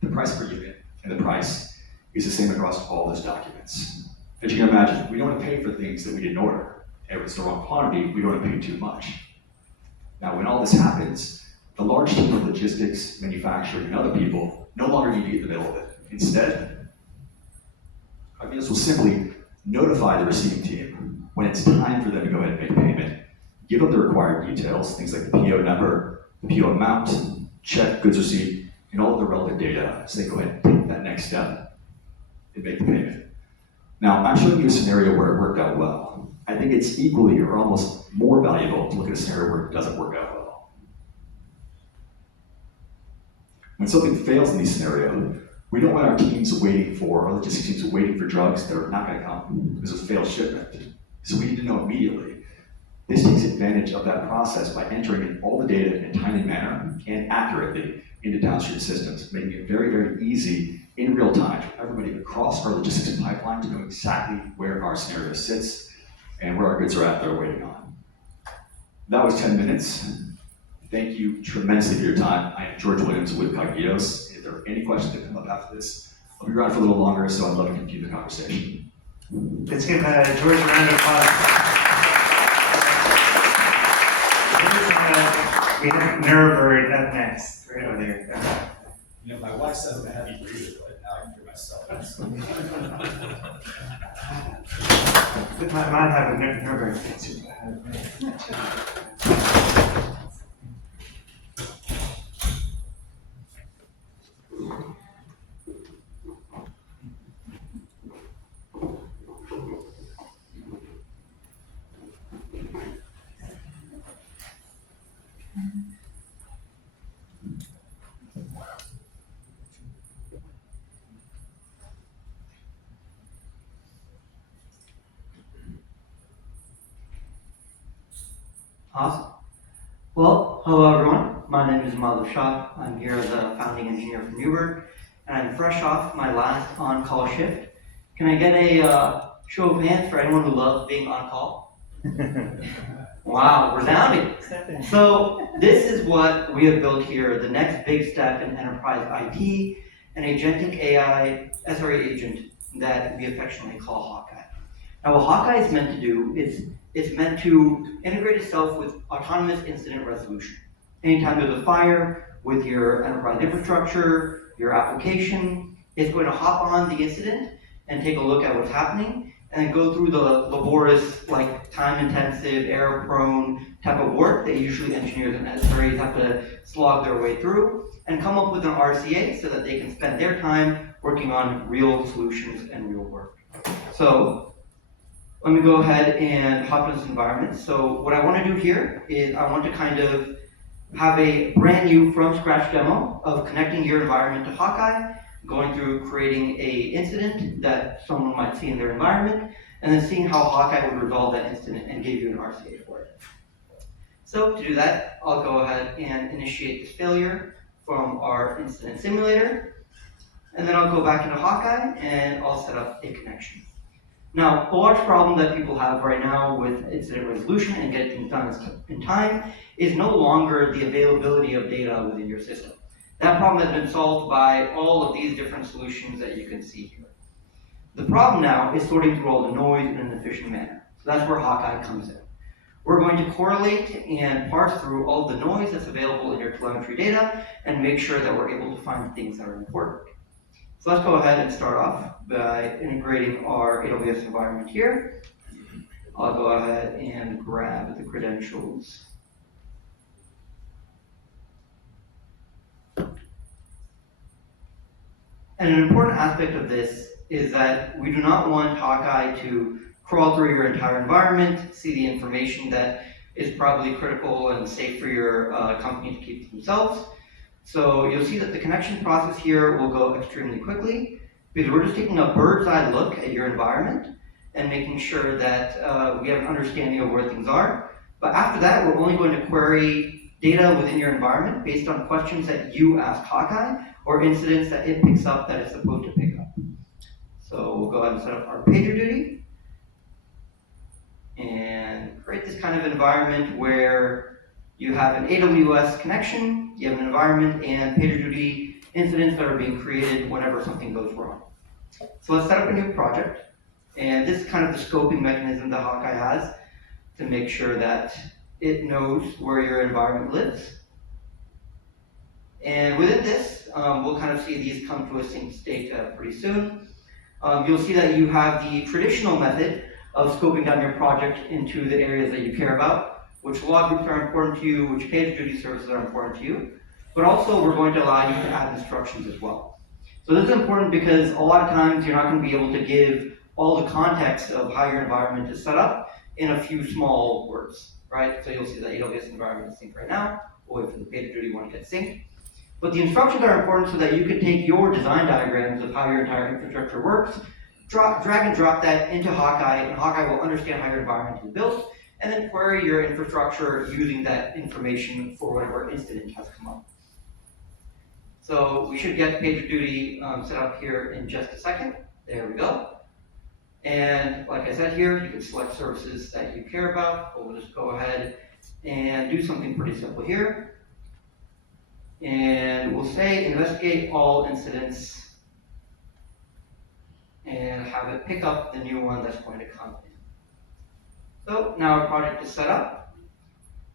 the price per unit, and the price is the same across all those documents. As you can imagine, we don't want to pay for things that we didn't order. If it's the wrong quantity, we don't want to pay too much. Now, when all this happens, the large team of logistics, manufacturing, and other people no longer need to get in the middle of it. Instead, Kognitos will simply notify the receiving team when it's time for them to go ahead and make payment, give them the required details, things like the PO number, the PO amount, check, goods receipt, and all of the relevant data, so they go ahead and take that next step and make the payment. Now, I'm showing you a scenario where it worked out well. I think it's equally or almost more valuable to look at a scenario where it doesn't work out well. When something fails in these scenarios, we don't want our teams waiting for, our logistics teams waiting for drugs that are not going to come because of failed shipment. So we need to know immediately. This takes advantage of that process by entering in all the data in a timely manner and accurately into downstream systems, making it very, very easy in real time for everybody across our logistics pipeline to know exactly where our scenario sits and where our goods are at that are waiting on. That was 10 minutes. Thank you tremendously for your time. I am George Williams with Kognitos. If there are any questions that come up after this, I'll be around for a little longer, so I'd love to continue the conversation. Let's give George a round of applause. We have Neubird up next, right over there. You know, my wife says I'm a heavy breather, but now I can hear myself. Mine have a Neubird. Awesome. Well, hello everyone. My name is Madhav Shah. I'm here as a founding engineer for Neubird, and I'm fresh off my last on-call shift. Can I get a show of hands for anyone who loves being on call? Wow, resounding. So this is what we have built here, the next big step in enterprise IT, an agentic AI SRE agent that we affectionately call Hawkeye. Now what Hawkeye is meant to do is it's meant to integrate itself with autonomous incident resolution. Anytime there's a fire with your enterprise infrastructure, your application, it's going to hop on the incident and take a look at what's happening and then go through the laborious, like time-intensive, error-prone type of work that usually engineers and SREs have to slog their way through and come up with an RCA so that they can spend their time working on real solutions and real work. So let me go ahead and hop in this environment. So what I want to do here is I want to kind of have a brand new from scratch demo of connecting your environment to Hawkeye, going through creating a incident that someone might see in their environment, and then seeing how Hawkeye would resolve that incident and give you an RCA for it. So to do that, I'll go ahead and initiate this failure from our incident simulator, and then I'll go back into Hawkeye and I'll set up a connection. Now, a large problem that people have right now with incident resolution and getting things done in time is no longer the availability of data within your system. That problem has been solved by all of these different solutions that you can see here. The problem now is sorting through all the noise in an efficient manner. So that's where Hawkeye comes in. We're going to correlate and parse through all the noise that's available in your telemetry data and make sure that we're able to find things that are important. So let's go ahead and start off by integrating our AWS environment here. I'll go ahead and grab the credentials. And an important aspect of this is that we do not want Hawkeye to crawl through your entire environment, see the information that is probably critical and safe for your company to keep to themselves. So you'll see that the connection process here will go extremely quickly because we're just taking a bird's eye look at your environment and making sure that we have an understanding of where things are. But after that, we're only going to query data within your environment based on questions that you ask Hawkeye or incidents that it picks up that it's supposed to pick up. So we'll go ahead and set up our PagerDuty and create this kind of environment where you have an AWS connection, you have an environment, and PagerDuty incidents that are being created whenever something goes wrong. So let's set up a new project. And this is kind of the scoping mechanism that Hawkeye has to make sure that it knows where your environment lives. And within this, we'll kind of see these come to a sync state pretty soon. You'll see that you have the traditional method of scoping down your project into the areas that you care about, which log groups are important to you, which PagerDuty services are important to you, but also we're going to allow you to add instructions as well. So this is important because a lot of times you're not going to be able to give all the context of how your environment is set up in a few small words, right? So you'll see the AWS environment is synced right now. We'll wait for the PagerDuty one to get synced. But the instructions are important so that you can take your design diagrams of how your entire infrastructure works, drag and drop that into Hawkeye, and Hawkeye will understand how your environment is built, and then query your infrastructure using that information for whatever incident has come up. So we should get PagerDuty set up here in just a second. There we go. And like I said here, you can select services that you care about, but we'll just go ahead and do something pretty simple here. And we'll say investigate all incidents and have it pick up the new one that's going to come in. So now our project is set up.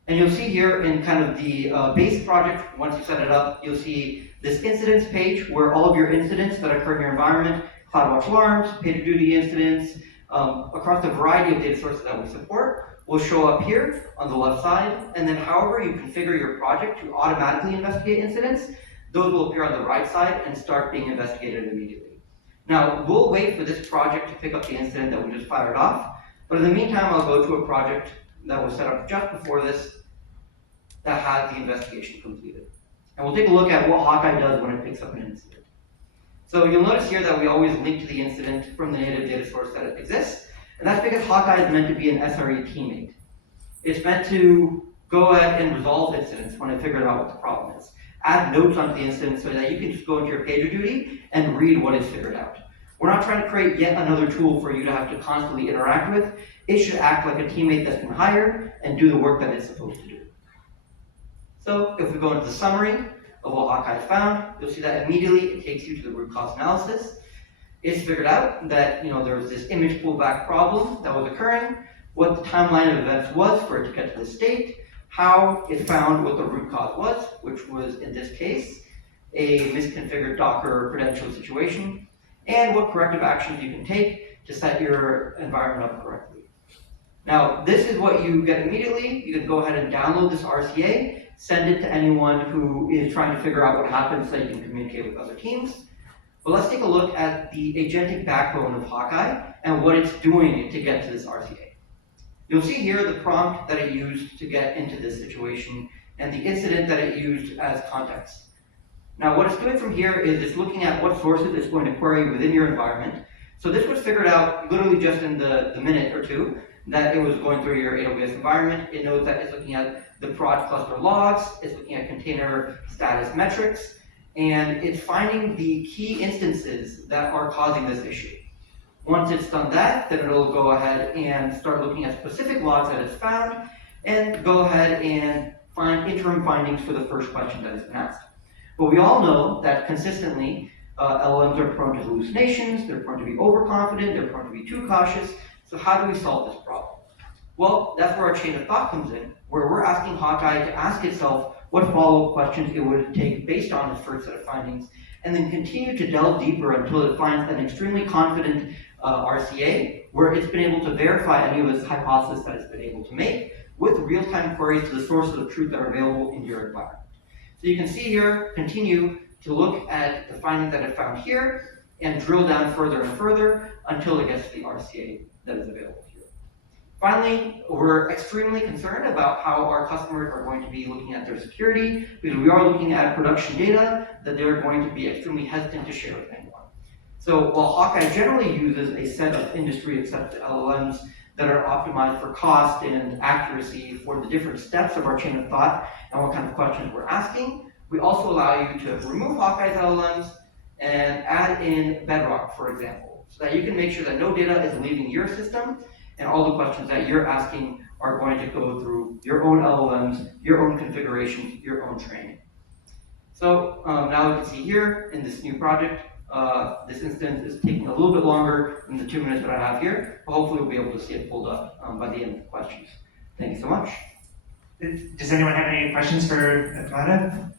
And you'll see here in kind of the base project, once you set it up, you'll see this incidents page where all of your incidents that occur in your environment, CloudWatch alarms, PagerDuty incidents, across the variety of data sources that we support, will show up here on the left side. And then however you configure your project to automatically investigate incidents, those will appear on the right side and start being investigated immediately. Now, we'll wait for this project to pick up the incident that we just fired off. But in the meantime, I'll go to a project that was set up just before this that had the investigation completed. And we'll take a look at what Hawkeye does when it picks up an incident. So you'll notice here that we always link to the incident from the native data source that it exists. And that's because Hawkeye is meant to be an SRE teammate. It's meant to go ahead and resolve incidents when it figures out what the problem is. add notes onto the instance so that you can just go into your PagerDuty and read what is figured out. We're not trying to create yet another tool for you to have to constantly interact with. It should act like a teammate that's been hired and do the work that it's supposed to do. So if we go into the summary of what Hawkeye found, you'll see that immediately it takes you to the root cause analysis. It's figured out that there was this image pullback problem that was occurring, what the timeline of events was for it to get to this state, how it found what the root cause was, which was in this case a misconfigured Docker credential situation, and what corrective actions you can take to set your environment up correctly. Now, this is what you get immediately. You can go ahead and download this RCA, send it to anyone who is trying to figure out what happened so you can communicate with other teams. But let's take a look at the agentic backbone of Hawkeye and what it's doing to get to this RCA. You'll see here the prompt that it used to get into this situation and the incident that it used as context. Now, what it's doing from here is it's looking at what sources it's going to query within your environment. So this was figured out literally just in the minute or two that it was going through your AWS environment. It knows that it's looking at the prod cluster logs, it's looking at container status metrics, and it's finding the key instances that are causing this issue. Once it's done that, then it'll go ahead and start looking at specific logs that it's found and go ahead and find interim findings for the first question that has been asked. But we all know that consistently, LLMs are prone to hallucinations, they're prone to be overconfident, they're prone to be too cautious. So how do we solve this problem? Well, that's where our chain of thought comes in, where we're asking Hawkeye to ask itself what follow-up questions it would take based on its first set of findings, and then continue to delve deeper until it finds an extremely confident RCA, where it's been able to verify any of its hypotheses that it's been able to make with real-time queries to the sources of truth that are available in your environment. So you can see here, continue to look at the findings that it found here and drill down further and further until it gets to the RCA that is available here. Finally, we're extremely concerned about how our customers are going to be looking at their security, because we are looking at production data that they're going to be extremely hesitant to share with anyone. So while Hawkeye generally uses a set of industry-accepted LLMs that are optimized for cost and accuracy for the different steps of our chain of thought and what kind of questions we're asking, we also allow you to remove Hawkeye's LLMs and add in Bedrock, for example, so that you can make sure that no data is leaving your system and all the questions that you're asking are going to go through your own LLMs, your own configurations, your own training. So now we can see here in this new project, this instance is taking a little bit longer than the 2 minutes that I have here, but hopefully we'll be able to see it pulled up by the end of the questions. Thank you so much. Does anyone have any questions for Vlada?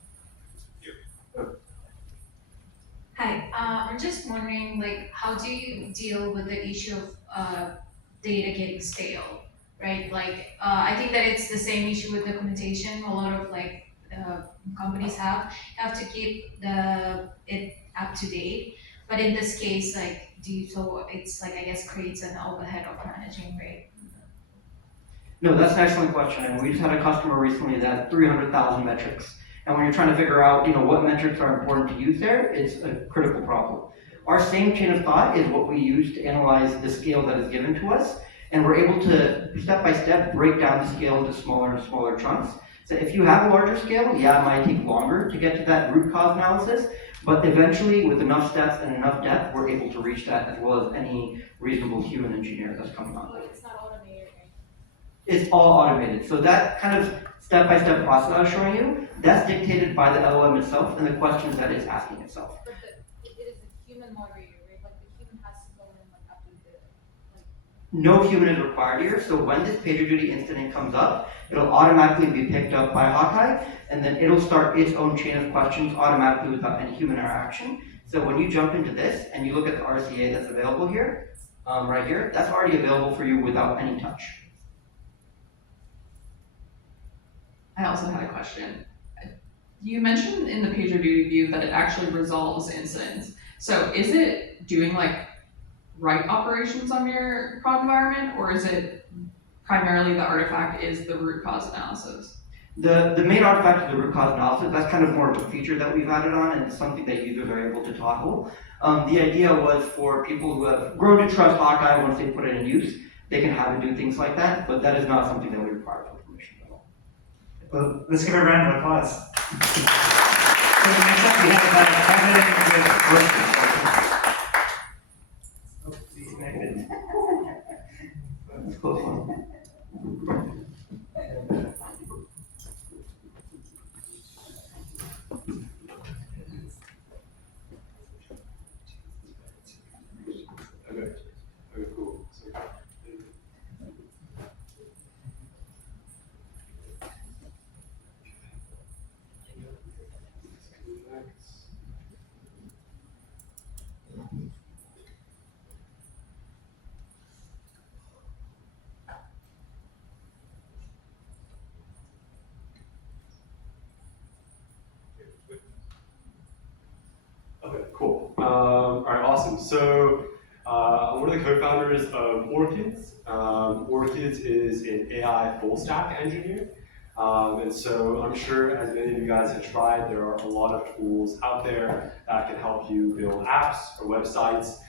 Hi, I'm just wondering, how do you deal with the issue of data getting stale, right? I think that it's the same issue with documentation. A lot of companies have to keep it up to date. But in this case, it's I guess creates an overhead of managing, right? No, that's an excellent question. And we just had a customer recently that had 300,000 metrics. And when you're trying to figure out, what metrics are important to use there, it's a critical problem. Our same chain of thought is what we use to analyze the scale that is given to us. And we're able to, step by step, break down the scale into smaller and smaller chunks. So if you have a larger scale, yeah, it might take longer to get to that root cause analysis, but eventually, with enough steps and enough depth, we're able to reach that as well as any reasonable human engineer that's coming on board. It's not automated, right? It's all automated. So that kind of step-by-step process I was showing you, that's dictated by the LLM itself and the questions that it's asking itself. But it is a human moderator, right? The human has to go in up to the No human is required here, so when this PagerDuty incident comes up, it'll automatically be picked up by Hawkeye, and then it'll start its own chain of questions automatically without any human interaction. So when you jump into this and you look at the RCA that's available here, right here, that's already available for you without any touch. I also had a question. You mentioned in the PagerDuty view that it actually resolves incidents. So is it doing write operations on your prod environment, or is it primarily the artifact is the root cause analysis? The main artifact is the root cause analysis. That's kind of more of a feature that we've added on, and it's something that users are able to toggle. The idea was for people who have grown to trust Hawkeye once they put it in use, they can have it do things like that, but that is not something that we require for permission at all. Well, let's give a round of applause. So next up, we have Kevin with Orchids. Oh, he's connected. That's a close one. Okay, okay, cool. So, okay, cool. All right, awesome. So I'm one of the co-founders of Orchids. Orchids is an AI full stack engineer. And so I'm sure as many of you guys have tried, there are a lot of tools out there that can help you build apps or websites.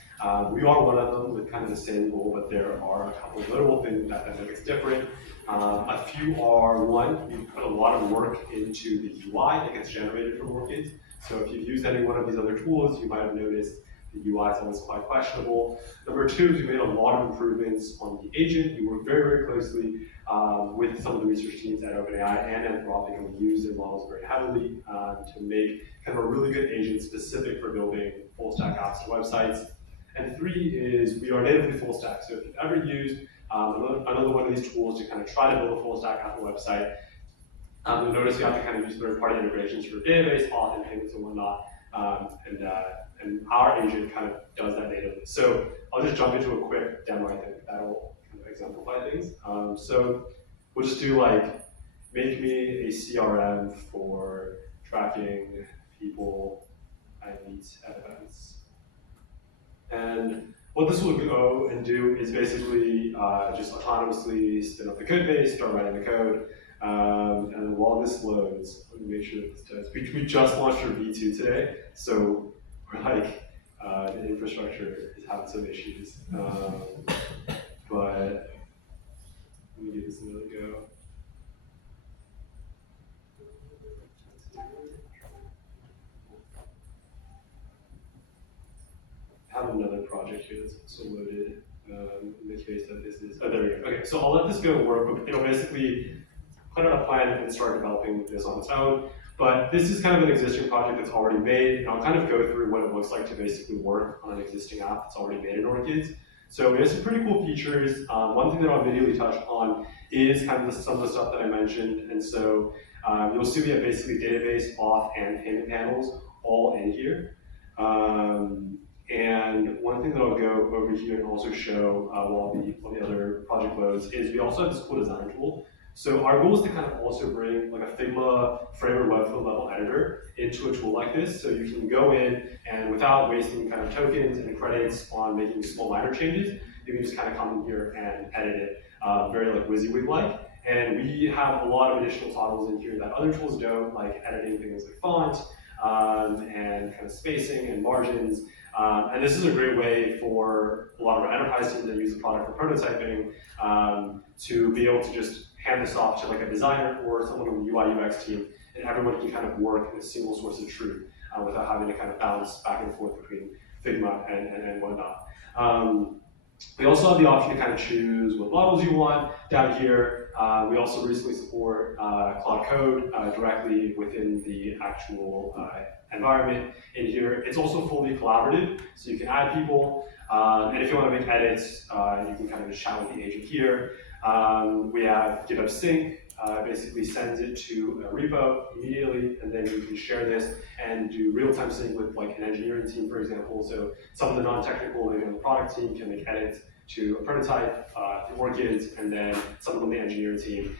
We are one of them with kind of the same goal, but there are a couple of notable things that make us different. A few are, one, we put a lot of work into the UI that gets generated from Orchids. So if you've used any one of these other tools, you might have noticed the UI is always quite questionable. Number two is we made a lot of improvements on the agent. We work very, very closely with some of the research teams at OpenAI and Anthropic, and we use their models very heavily to make kind of a really good agent specific for building full stack apps and websites. And three is we are natively full stack. So if you've ever used another one of these tools to kind of try to build a full stack app and website, you'll notice you have to kind of use third-party integrations for database, auth, and payments and whatnot. And our agent kind of does that natively. So I'll just jump into a quick demo. I think that'll kind of exemplify things. So we'll just do like, make me a CRM for tracking people I meet at events. And what this will go and do is basically just autonomously spin up the code base, start writing the code. And while this loads, let me make sure that this does. We just launched our V2 today, so we're like, the infrastructure is having some issues. But let me give this another go. I have another project here that's also loaded in the case that this is, oh, there we go. Okay, so I'll let this go work. It'll basically put out a plan and start developing this on its own. But this is kind of an existing project that's already made, and I'll kind of go through what it looks like to basically work on an existing app that's already made in Orchids. So we have some pretty cool features. One thing that I'll immediately touch on is kind of some of the stuff that I mentioned. And so you'll see we have basically database, auth, and payment panels all in here. And one thing that I'll go over here and also show while the other project loads is we also have this cool design tool. So our goal is to kind of also bring like a Figma frame or Webflow level editor into a tool like this. So you can go in and without wasting kind of tokens and credits on making small minor changes, you can just kind of come in here and edit it very like WYSIWYG-like. And we have a lot of additional toggles in here that other tools don't, like editing things like font and kind of spacing and margins. And this is a great way for a lot of our enterprise teams that use the product for prototyping to be able to just hand this off to like a designer or someone on the UI UX team, and everyone can kind of work in a single source of truth without having to kind of bounce back and forth between Figma and whatnot. We also have the option to kind of choose what models you want down here. We also recently support Cloud Code directly within the actual environment in here. It's also fully collaborative, so you can add people. And if you want to make edits, you can kind of just chat with the agent here. We have GitHub Sync, basically sends it to a repo immediately, and then you can share this and do real-time sync with like an engineering team, for example. So some of the non-technical, maybe on the product team, can make edits to a prototype through Orchids, and then someone on the engineering team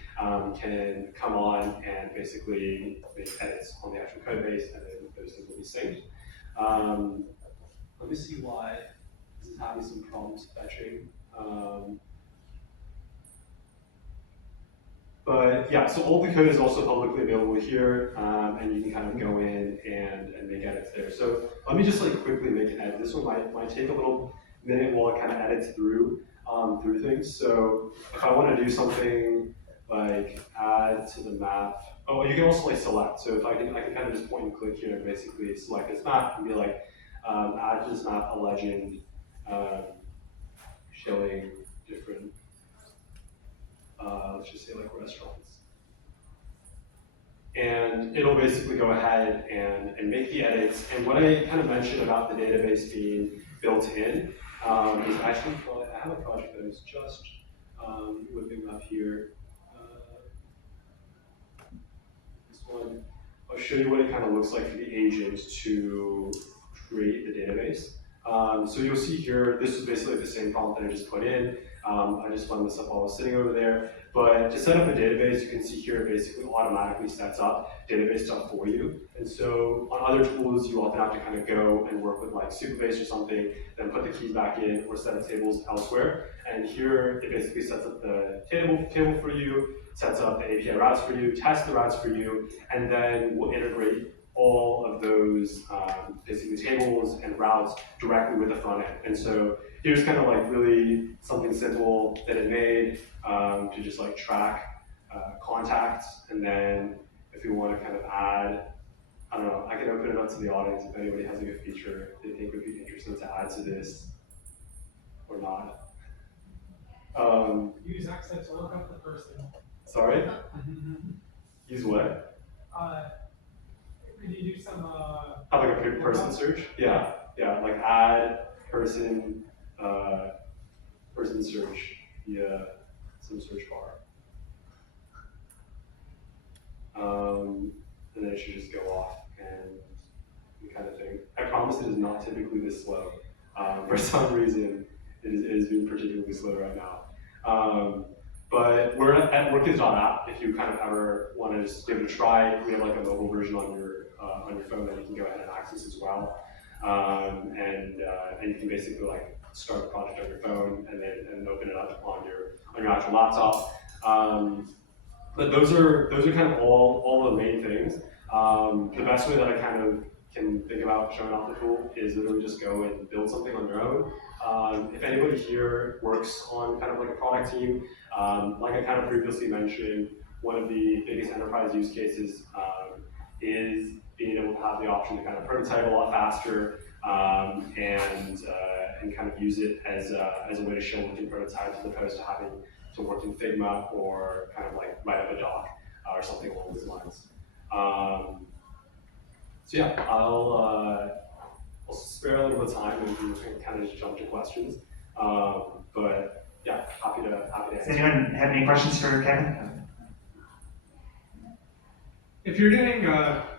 can come on and basically make edits on the actual code base, and then those things will be synced. Let me see why this is having some problems fetching. But yeah, so all the code is also publicly available here, and you can kind of go in and make edits there. So let me just like quickly make an edit. This one might take a little minute while it kind of edits through things. So if I want to do something like add add to the map. Oh, you can also like select. So if I can kind of just point and click here and basically select this map and be like, add to this map a legend showing different, let's just say like restaurants. And it'll basically go ahead and make the edits. And what I kind of mentioned about the database being built in is actually, I have a project that is just whipping up here. This one, I'll show you what it kind of looks like for the agent to create the database. So you'll see here, this is basically the same prompt that I just put in. I just spun this up while I was sitting over there. But to set up a database, you can see here it basically automatically sets up database stuff for you. And so on other tools, you often have to kind of go and work with like Supabase or something, then put the keys back in or set up tables elsewhere. And here it basically sets up the table for you, sets up the API routes for you, tests the routes for you, and then we'll integrate all of those basically tables and routes directly with the front end. And so here's kind of like really something simple that it made to just like track contacts. And then if you want to kind of add, I don't know, I can open it up to the audience if anybody has like a feature they think would be interesting to add to this or not. Use access to look up the person. Sorry? Use what? Could you do some Have like a person search? Yeah, like add person person search via some search bar. And then it should just go off and kind of thing. I promise it is not typically this slow. For some reason, it is being particularly slow right now. But we're at Orchids.app. If you kind of ever want to just give it a try, we have like a mobile version on your phone that you can go ahead and access as well. And you can basically like start the project on your phone and then open it up on your actual laptop. But those are kind of all the main things. The best way that I kind of can think about showing off the tool is literally just go and build something on your own. If anybody here works on kind of like a product team, like I kind of previously mentioned, one of the biggest enterprise use cases is being able to have the option to kind of prototype a lot faster and kind of use it as a way to show working prototypes as opposed to having to work in Figma or kind of like write up a doc or something along those lines. So yeah, I'll spare a little bit of time and we can kind of just jump to questions. But yeah, happy to answer. Does anyone have any questions for Kevin? If you're doing,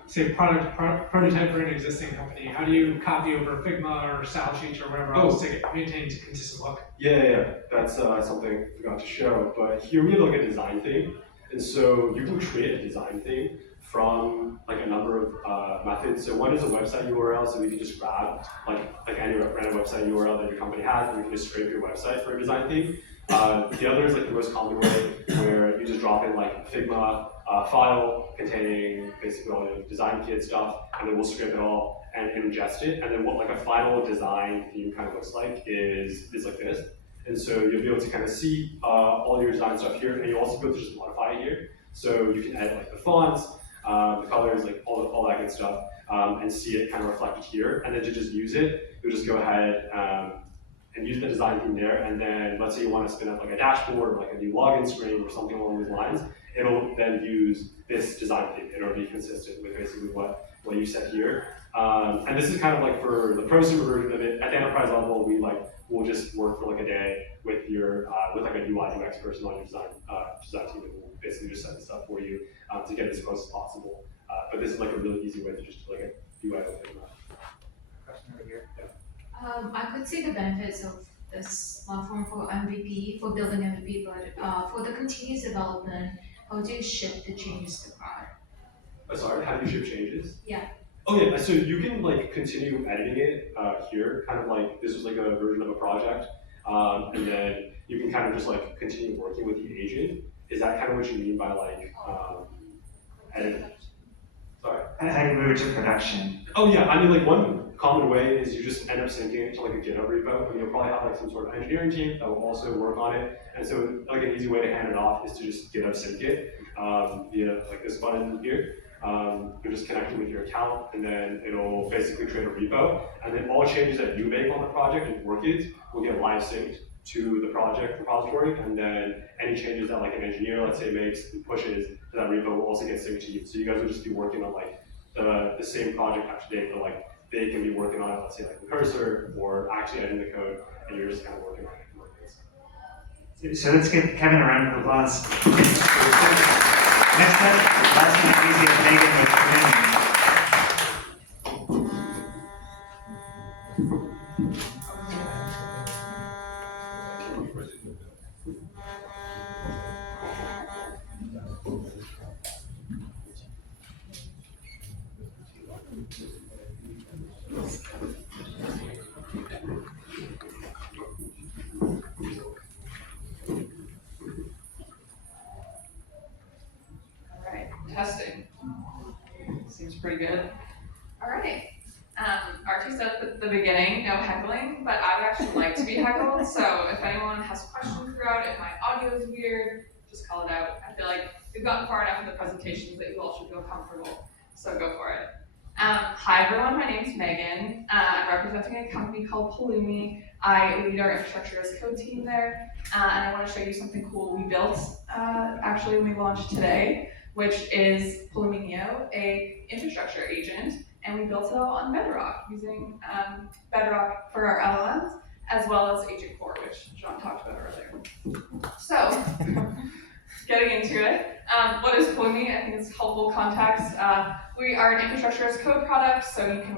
say, prototype for an existing company, how do you copy over Figma or style sheets or whatever else to maintain a consistent look? Yeah. That's something I forgot to show. But here we have like a design theme. And so you can create a design theme from like a number of methods. So one is a website URL, so we can just grab like any random website URL that your company has, and we can just scrape your website for a design theme. The other is like the most common way, where you just drop in like Figma file containing basically all the design kit stuff, and then we'll scrape it all and ingest it. And then what like a final design theme kind of looks like is like this. And so you'll be able to kind of see all your design stuff here, and you'll also be able to just modify it here. So you can edit like the fonts, the colors, like all that good stuff, and see it kind of reflected here. And then to just use it, you'll just go ahead and use the design theme there. And then let's say you want to spin up like a dashboard or like a new login screen or something along those lines. It'll then use this design theme. It'll be consistent with basically what you said here. And this is kind of like for the prosumer version of it. At the enterprise level, we'll just work for like a day with your with like a UI UX person on your design team, and we'll basically just set this up for you to get it as close as possible. But this is like a really easy way to just do like a UI open. Question over here. Yeah. I could see the benefits of this platform for MVP, for building MVP, but for the continuous development, how do you ship the changes to product? Sorry, how do you ship changes? Yeah. Oh yeah, so you can like continue editing it here, kind of like this was like a version of a project, and then you can kind of just like continue working with the agent. Is that kind of what you mean by like editing? Sorry? How do you move it to production? Oh yeah, I mean like one common way is you just end up syncing it to like a GitHub repo, and you'll probably have like some sort of engineering team that will also work on it. And so like an easy way to hand it off is to just GitHub sync it via like this button here. You're just connecting with your account, and then it'll basically create a repo, and then all changes that you make on the project in Orchids will get live synced to the project repository, and then any changes that like an engineer, let's say, makes and pushes to that repo will also get synced to you. So you guys will just be working on like the same project up to date, but like they can be working on it, let's say like the cursor, or actually editing the code, and you're just kind of working on it. So let's give Kevin a round of applause. Next up, last but not least, we have Megan with Testing. Seems pretty good. All right. Archie said at the beginning, no heckling, but I would actually like to be heckled. So if anyone has questions throughout, if my audio is weird, just call it out. I feel like we've gotten far enough in the presentations that you all should feel comfortable. So go for it. Hi everyone, my name's Megan. I'm representing a company called Pulumi. I lead our infrastructure as code team there, and I want to show you something cool we built actually when we launched today, which is Pulumi Neo, a infrastructure agent, and we built it all on Bedrock using Bedrock for our LLMs, as well as AgentCore, which John talked about earlier. So, getting into it, what is Pulumi? I think it's helpful context. We are an infrastructure as code product, so you can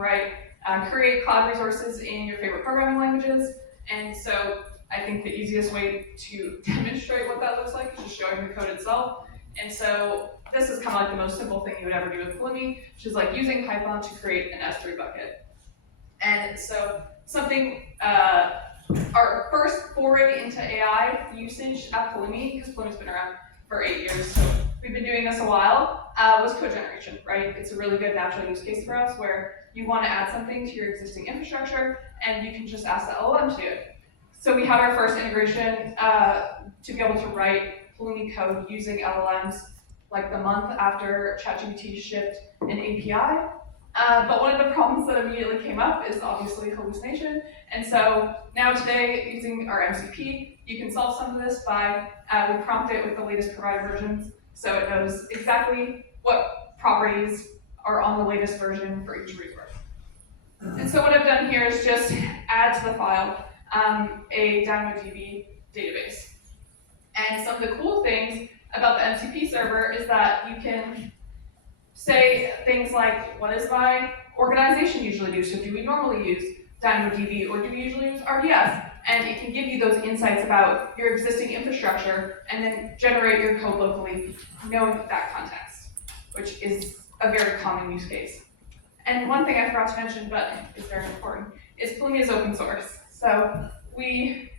create cloud resources in your favorite programming languages, and so I think the easiest way to demonstrate what that looks like is just showing the code itself. And so this is kind of like the most simple thing you would ever do with Pulumi, which is like using Python to create an S3 bucket. And so our first foray into AI usage at Pulumi, because Pulumi's been around for 8 years, so we've been doing this a while, was code generation, right? It's a really good natural use case for us where you want to add something to your existing infrastructure and you can just ask the LLM to do it. So we had our first integration to be able to write Pulumi code using LLMs like the month after ChatGPT shipped an API. But one of the problems that immediately came up is obviously hallucination. And so now today, using our MCP, you can solve some of this by, we prompt it with the latest provider versions, so it knows exactly what properties are on the latest version for each resource. And so what I've done here is just add to the file a DynamoDB database. And some of the cool things about the MCP server is that you can say things like, what does my organization usually do? So do we normally use DynamoDB or do we usually use RDS? And it can give you those insights about your existing infrastructure and then generate your code locally, knowing that context, which is a very common use case. And one thing I forgot to mention, but is very important, is Pulumi is open source. So we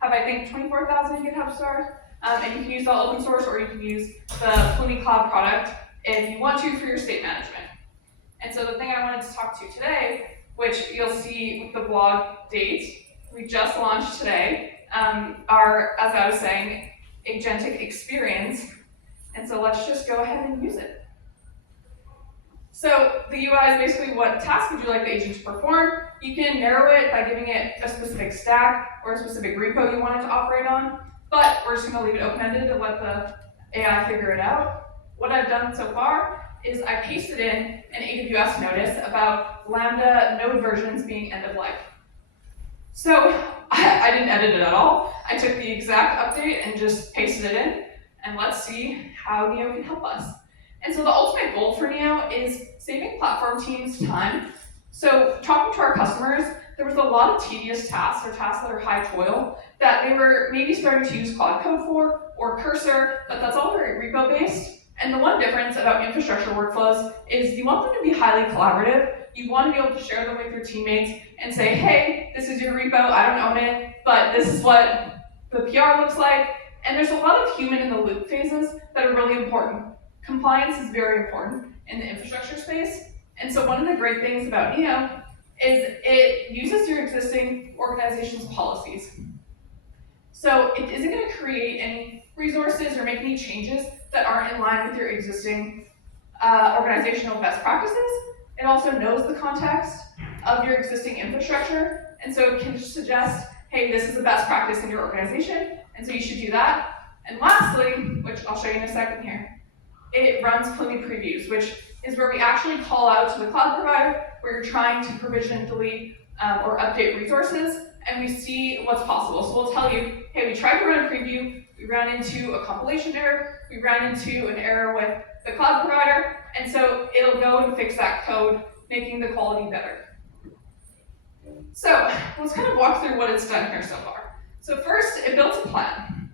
have, I think, 24,000 GitHub stars, and you can use the open source or you can use the Pulumi Cloud product if you want to for your state management. And so the thing I wanted to talk to today, which you'll see with the blog date, we just launched today, our, as I was saying, agentic experience. And so let's just go ahead and use it. So the UI is basically what task would you like the agent to perform. You can narrow it by giving it a specific stack or a specific repo you want it to operate on, but we're just gonna leave it open-ended and let the AI figure it out. What I've done so far is I pasted in an AWS notice about Lambda node versions being end of life. So I didn't edit it at all. I took the exact update and just pasted it in, and let's see how Neo can help us. And so the ultimate goal for Neo is saving platform teams time. So talking to our customers, there was a lot of tedious tasks or tasks that are high toil that they were maybe starting to use Cloud Code for or Cursor, but that's all very repo based. And the one difference about infrastructure workflows is you want them to be highly collaborative. You want to be able to share them with your teammates and say, hey, this is your repo, I don't own it, but this is what the PR looks like. And there's a lot of human in the loop phases that are really important. Compliance is very important in the infrastructure space. And so one of the great things about Neo is it uses your existing organization's policies. So it isn't going to create any resources or make any changes that aren't in line with your existing organizational best practices. It also knows the context of your existing infrastructure, and so it can just suggest, hey, this is a best practice in your organization, and so you should do that. And lastly, which I'll show you in a second here, it runs Pulumi previews, which is where we actually call out to the cloud provider where you're trying to provision, delete, or update resources, and we see what's possible. So we'll tell you, hey, we tried to run a preview, we ran into a compilation error, we ran into an error with the cloud provider, and so it'll go and fix that code, making the quality better. So let's kind of walk through what it's done here so far. So first, it built a plan.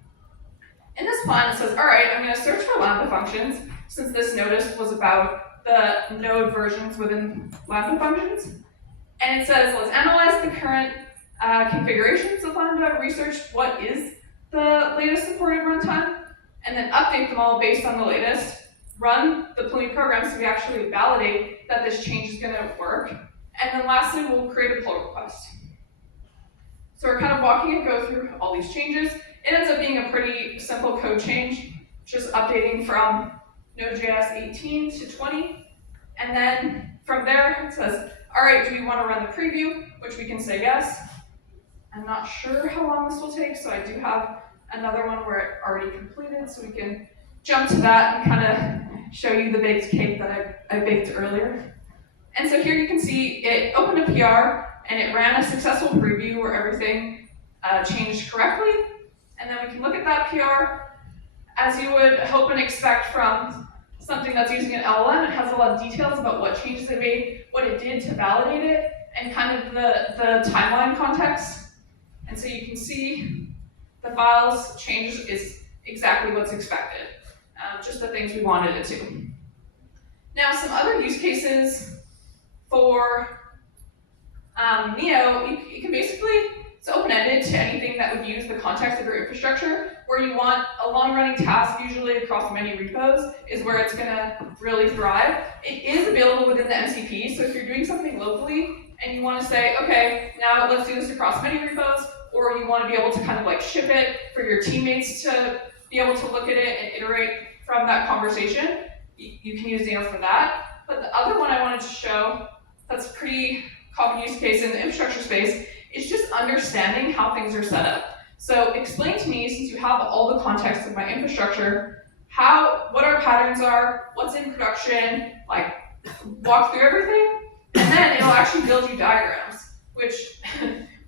In this plan, it says, all right, I'm going to search for Lambda functions, since this notice was about the node versions within Lambda functions. And it says, let's analyze the current configurations of Lambda, research what is the latest supported runtime, and then update them all based on the latest, run the Pulumi program so we actually validate that this change is going to work, and then lastly, we'll create a pull request. So we're kind of walking and go through all these changes. It ends up being a pretty simple code change, just updating from Node.js 18 to 20. And then from there, it says, all right, do we want to run the preview? Which we can say yes. I'm not sure how long this will take, so I do have another one where it already completed, so we can jump to that and kind of show you the baked cake that I baked earlier. And so here you can see it opened a PR, and it ran a successful preview where everything changed correctly. And then we can look at that PR as you would hope and expect from something that's using an LLM. It has a lot of details about what changes it made, what it did to validate it, and kind of the timeline context. And so you can see the files change is exactly what's expected, just the things we wanted it to. Now, some other use cases for Neo, you can basically, it's open-ended to anything that would use the context of your infrastructure, where you want a long-running task, usually across many repos, is where it's gonna really thrive. It is available within the MCP, so if you're doing something locally and you wanna say, okay, now let's do this across many repos, or you wanna be able to kind of like ship it for your teammates to be able to look at it and iterate from that conversation, you can use Neo for that. But the other one I wanted to show that's pretty common use case in the infrastructure space is just understanding how things are set up. So explain to me, since you have all the context of my infrastructure, what our patterns are, what's in production, like walk through everything, and then it'll actually build you diagrams, which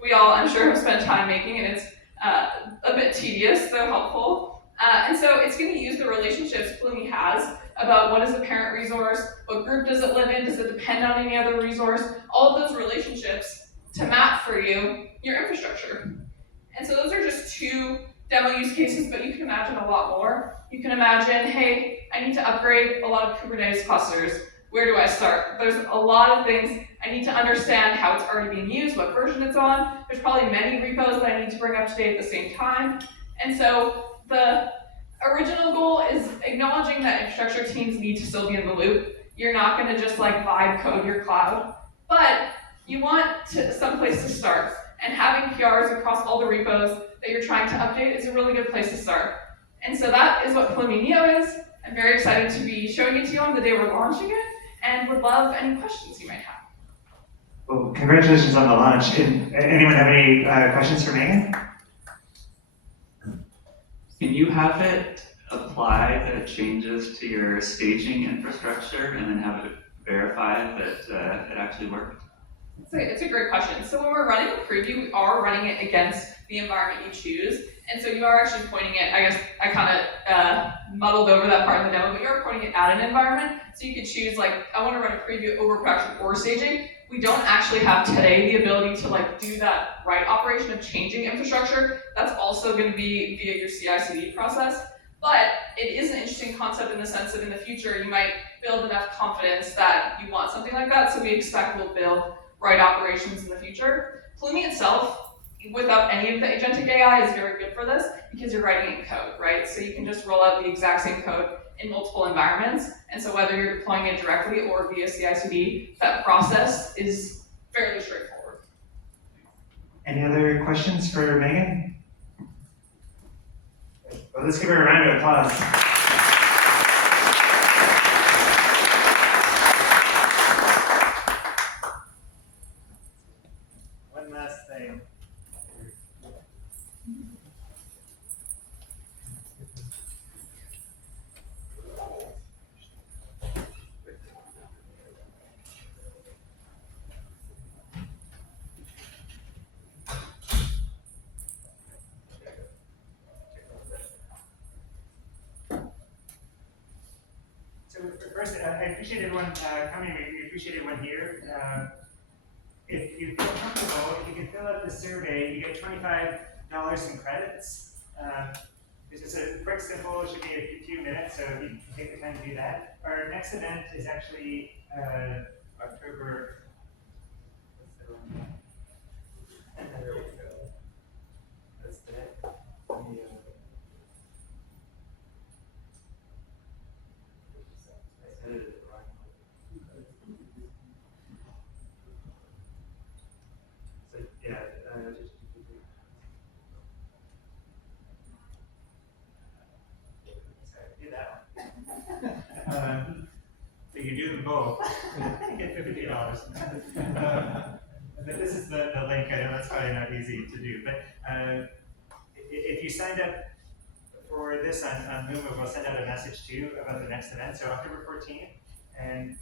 we all, I'm sure, have spent time making, and it's a bit tedious, though helpful. And so it's going to use the relationships Pulumi has about what is the parent resource, what group does it live in, does it depend on any other resource, all of those relationships to map for you your infrastructure. And so those are just two demo use cases, but you can imagine a lot more. You can imagine, hey, I need to upgrade a lot of Kubernetes clusters. Where do I start? There's a lot of things. I need to understand how it's already being used, what version it's on. There's probably many repos that I need to bring up to date at the same time. And so the original goal is acknowledging that infrastructure teams need to still be in the loop. You're not going to just like vibe code your cloud, but you want some place to start. And having PRs across all the repos that you're trying to update is a really good place to start. And so that is what Pulumi Neo is. I'm very excited to be showing it to you on the day we're launching it, and would love any questions you might have. Well, congratulations on the launch. Can anyone have any questions for Megan? Can you have it apply the changes to your staging infrastructure and then have it verify that it actually worked? It's a great question. So when we're running a preview, we are running it against the environment you choose. And so you are actually pointing it, I guess I kind of muddled over that part in the demo, but you're pointing it at an environment. So you could choose like, I want to run a preview over production or staging. We don't actually have today the ability to like do that right operation of changing infrastructure. That's also going to be via your CI/CD process. But it is an interesting concept in the sense that in the future, you might build enough confidence that you want something like that. So we expect we'll build right operations in the future. Pulumi itself, without any of the agentic AI, is very good for this because you're writing in code, right? So you can just roll out the exact same code in multiple environments. And so whether you're deploying it directly or via CI/CD, that process is fairly straightforward. Any other questions for Megan? Well, let's give her a round of applause. One last thing. So first, I appreciate everyone coming. We appreciate everyone here. If you feel comfortable, if you can fill out the survey, you get $25 in credits. It's just a quick, simple, it should be a few minutes, so if you can take the time to do that. Our next event is actually October. There we go. That's that. So, yeah, do that one. So you do them both, you get $50. But this is the link. I know that's probably not easy to do, but if you signed up for this on Moomba, we'll send out a message too about the next event. So October 14th, and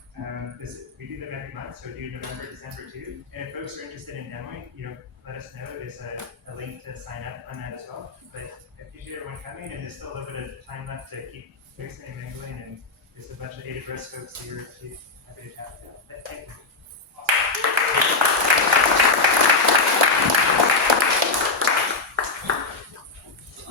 we do them every month. So we do November, December too. And if folks are interested in demoing, let us know. There's a link to sign up on that as well. But I appreciate everyone coming, and there's still a little bit of time left to keep mixing and mingling, and there's a bunch of AWS folks here too. Happy to chat with you. Thank you.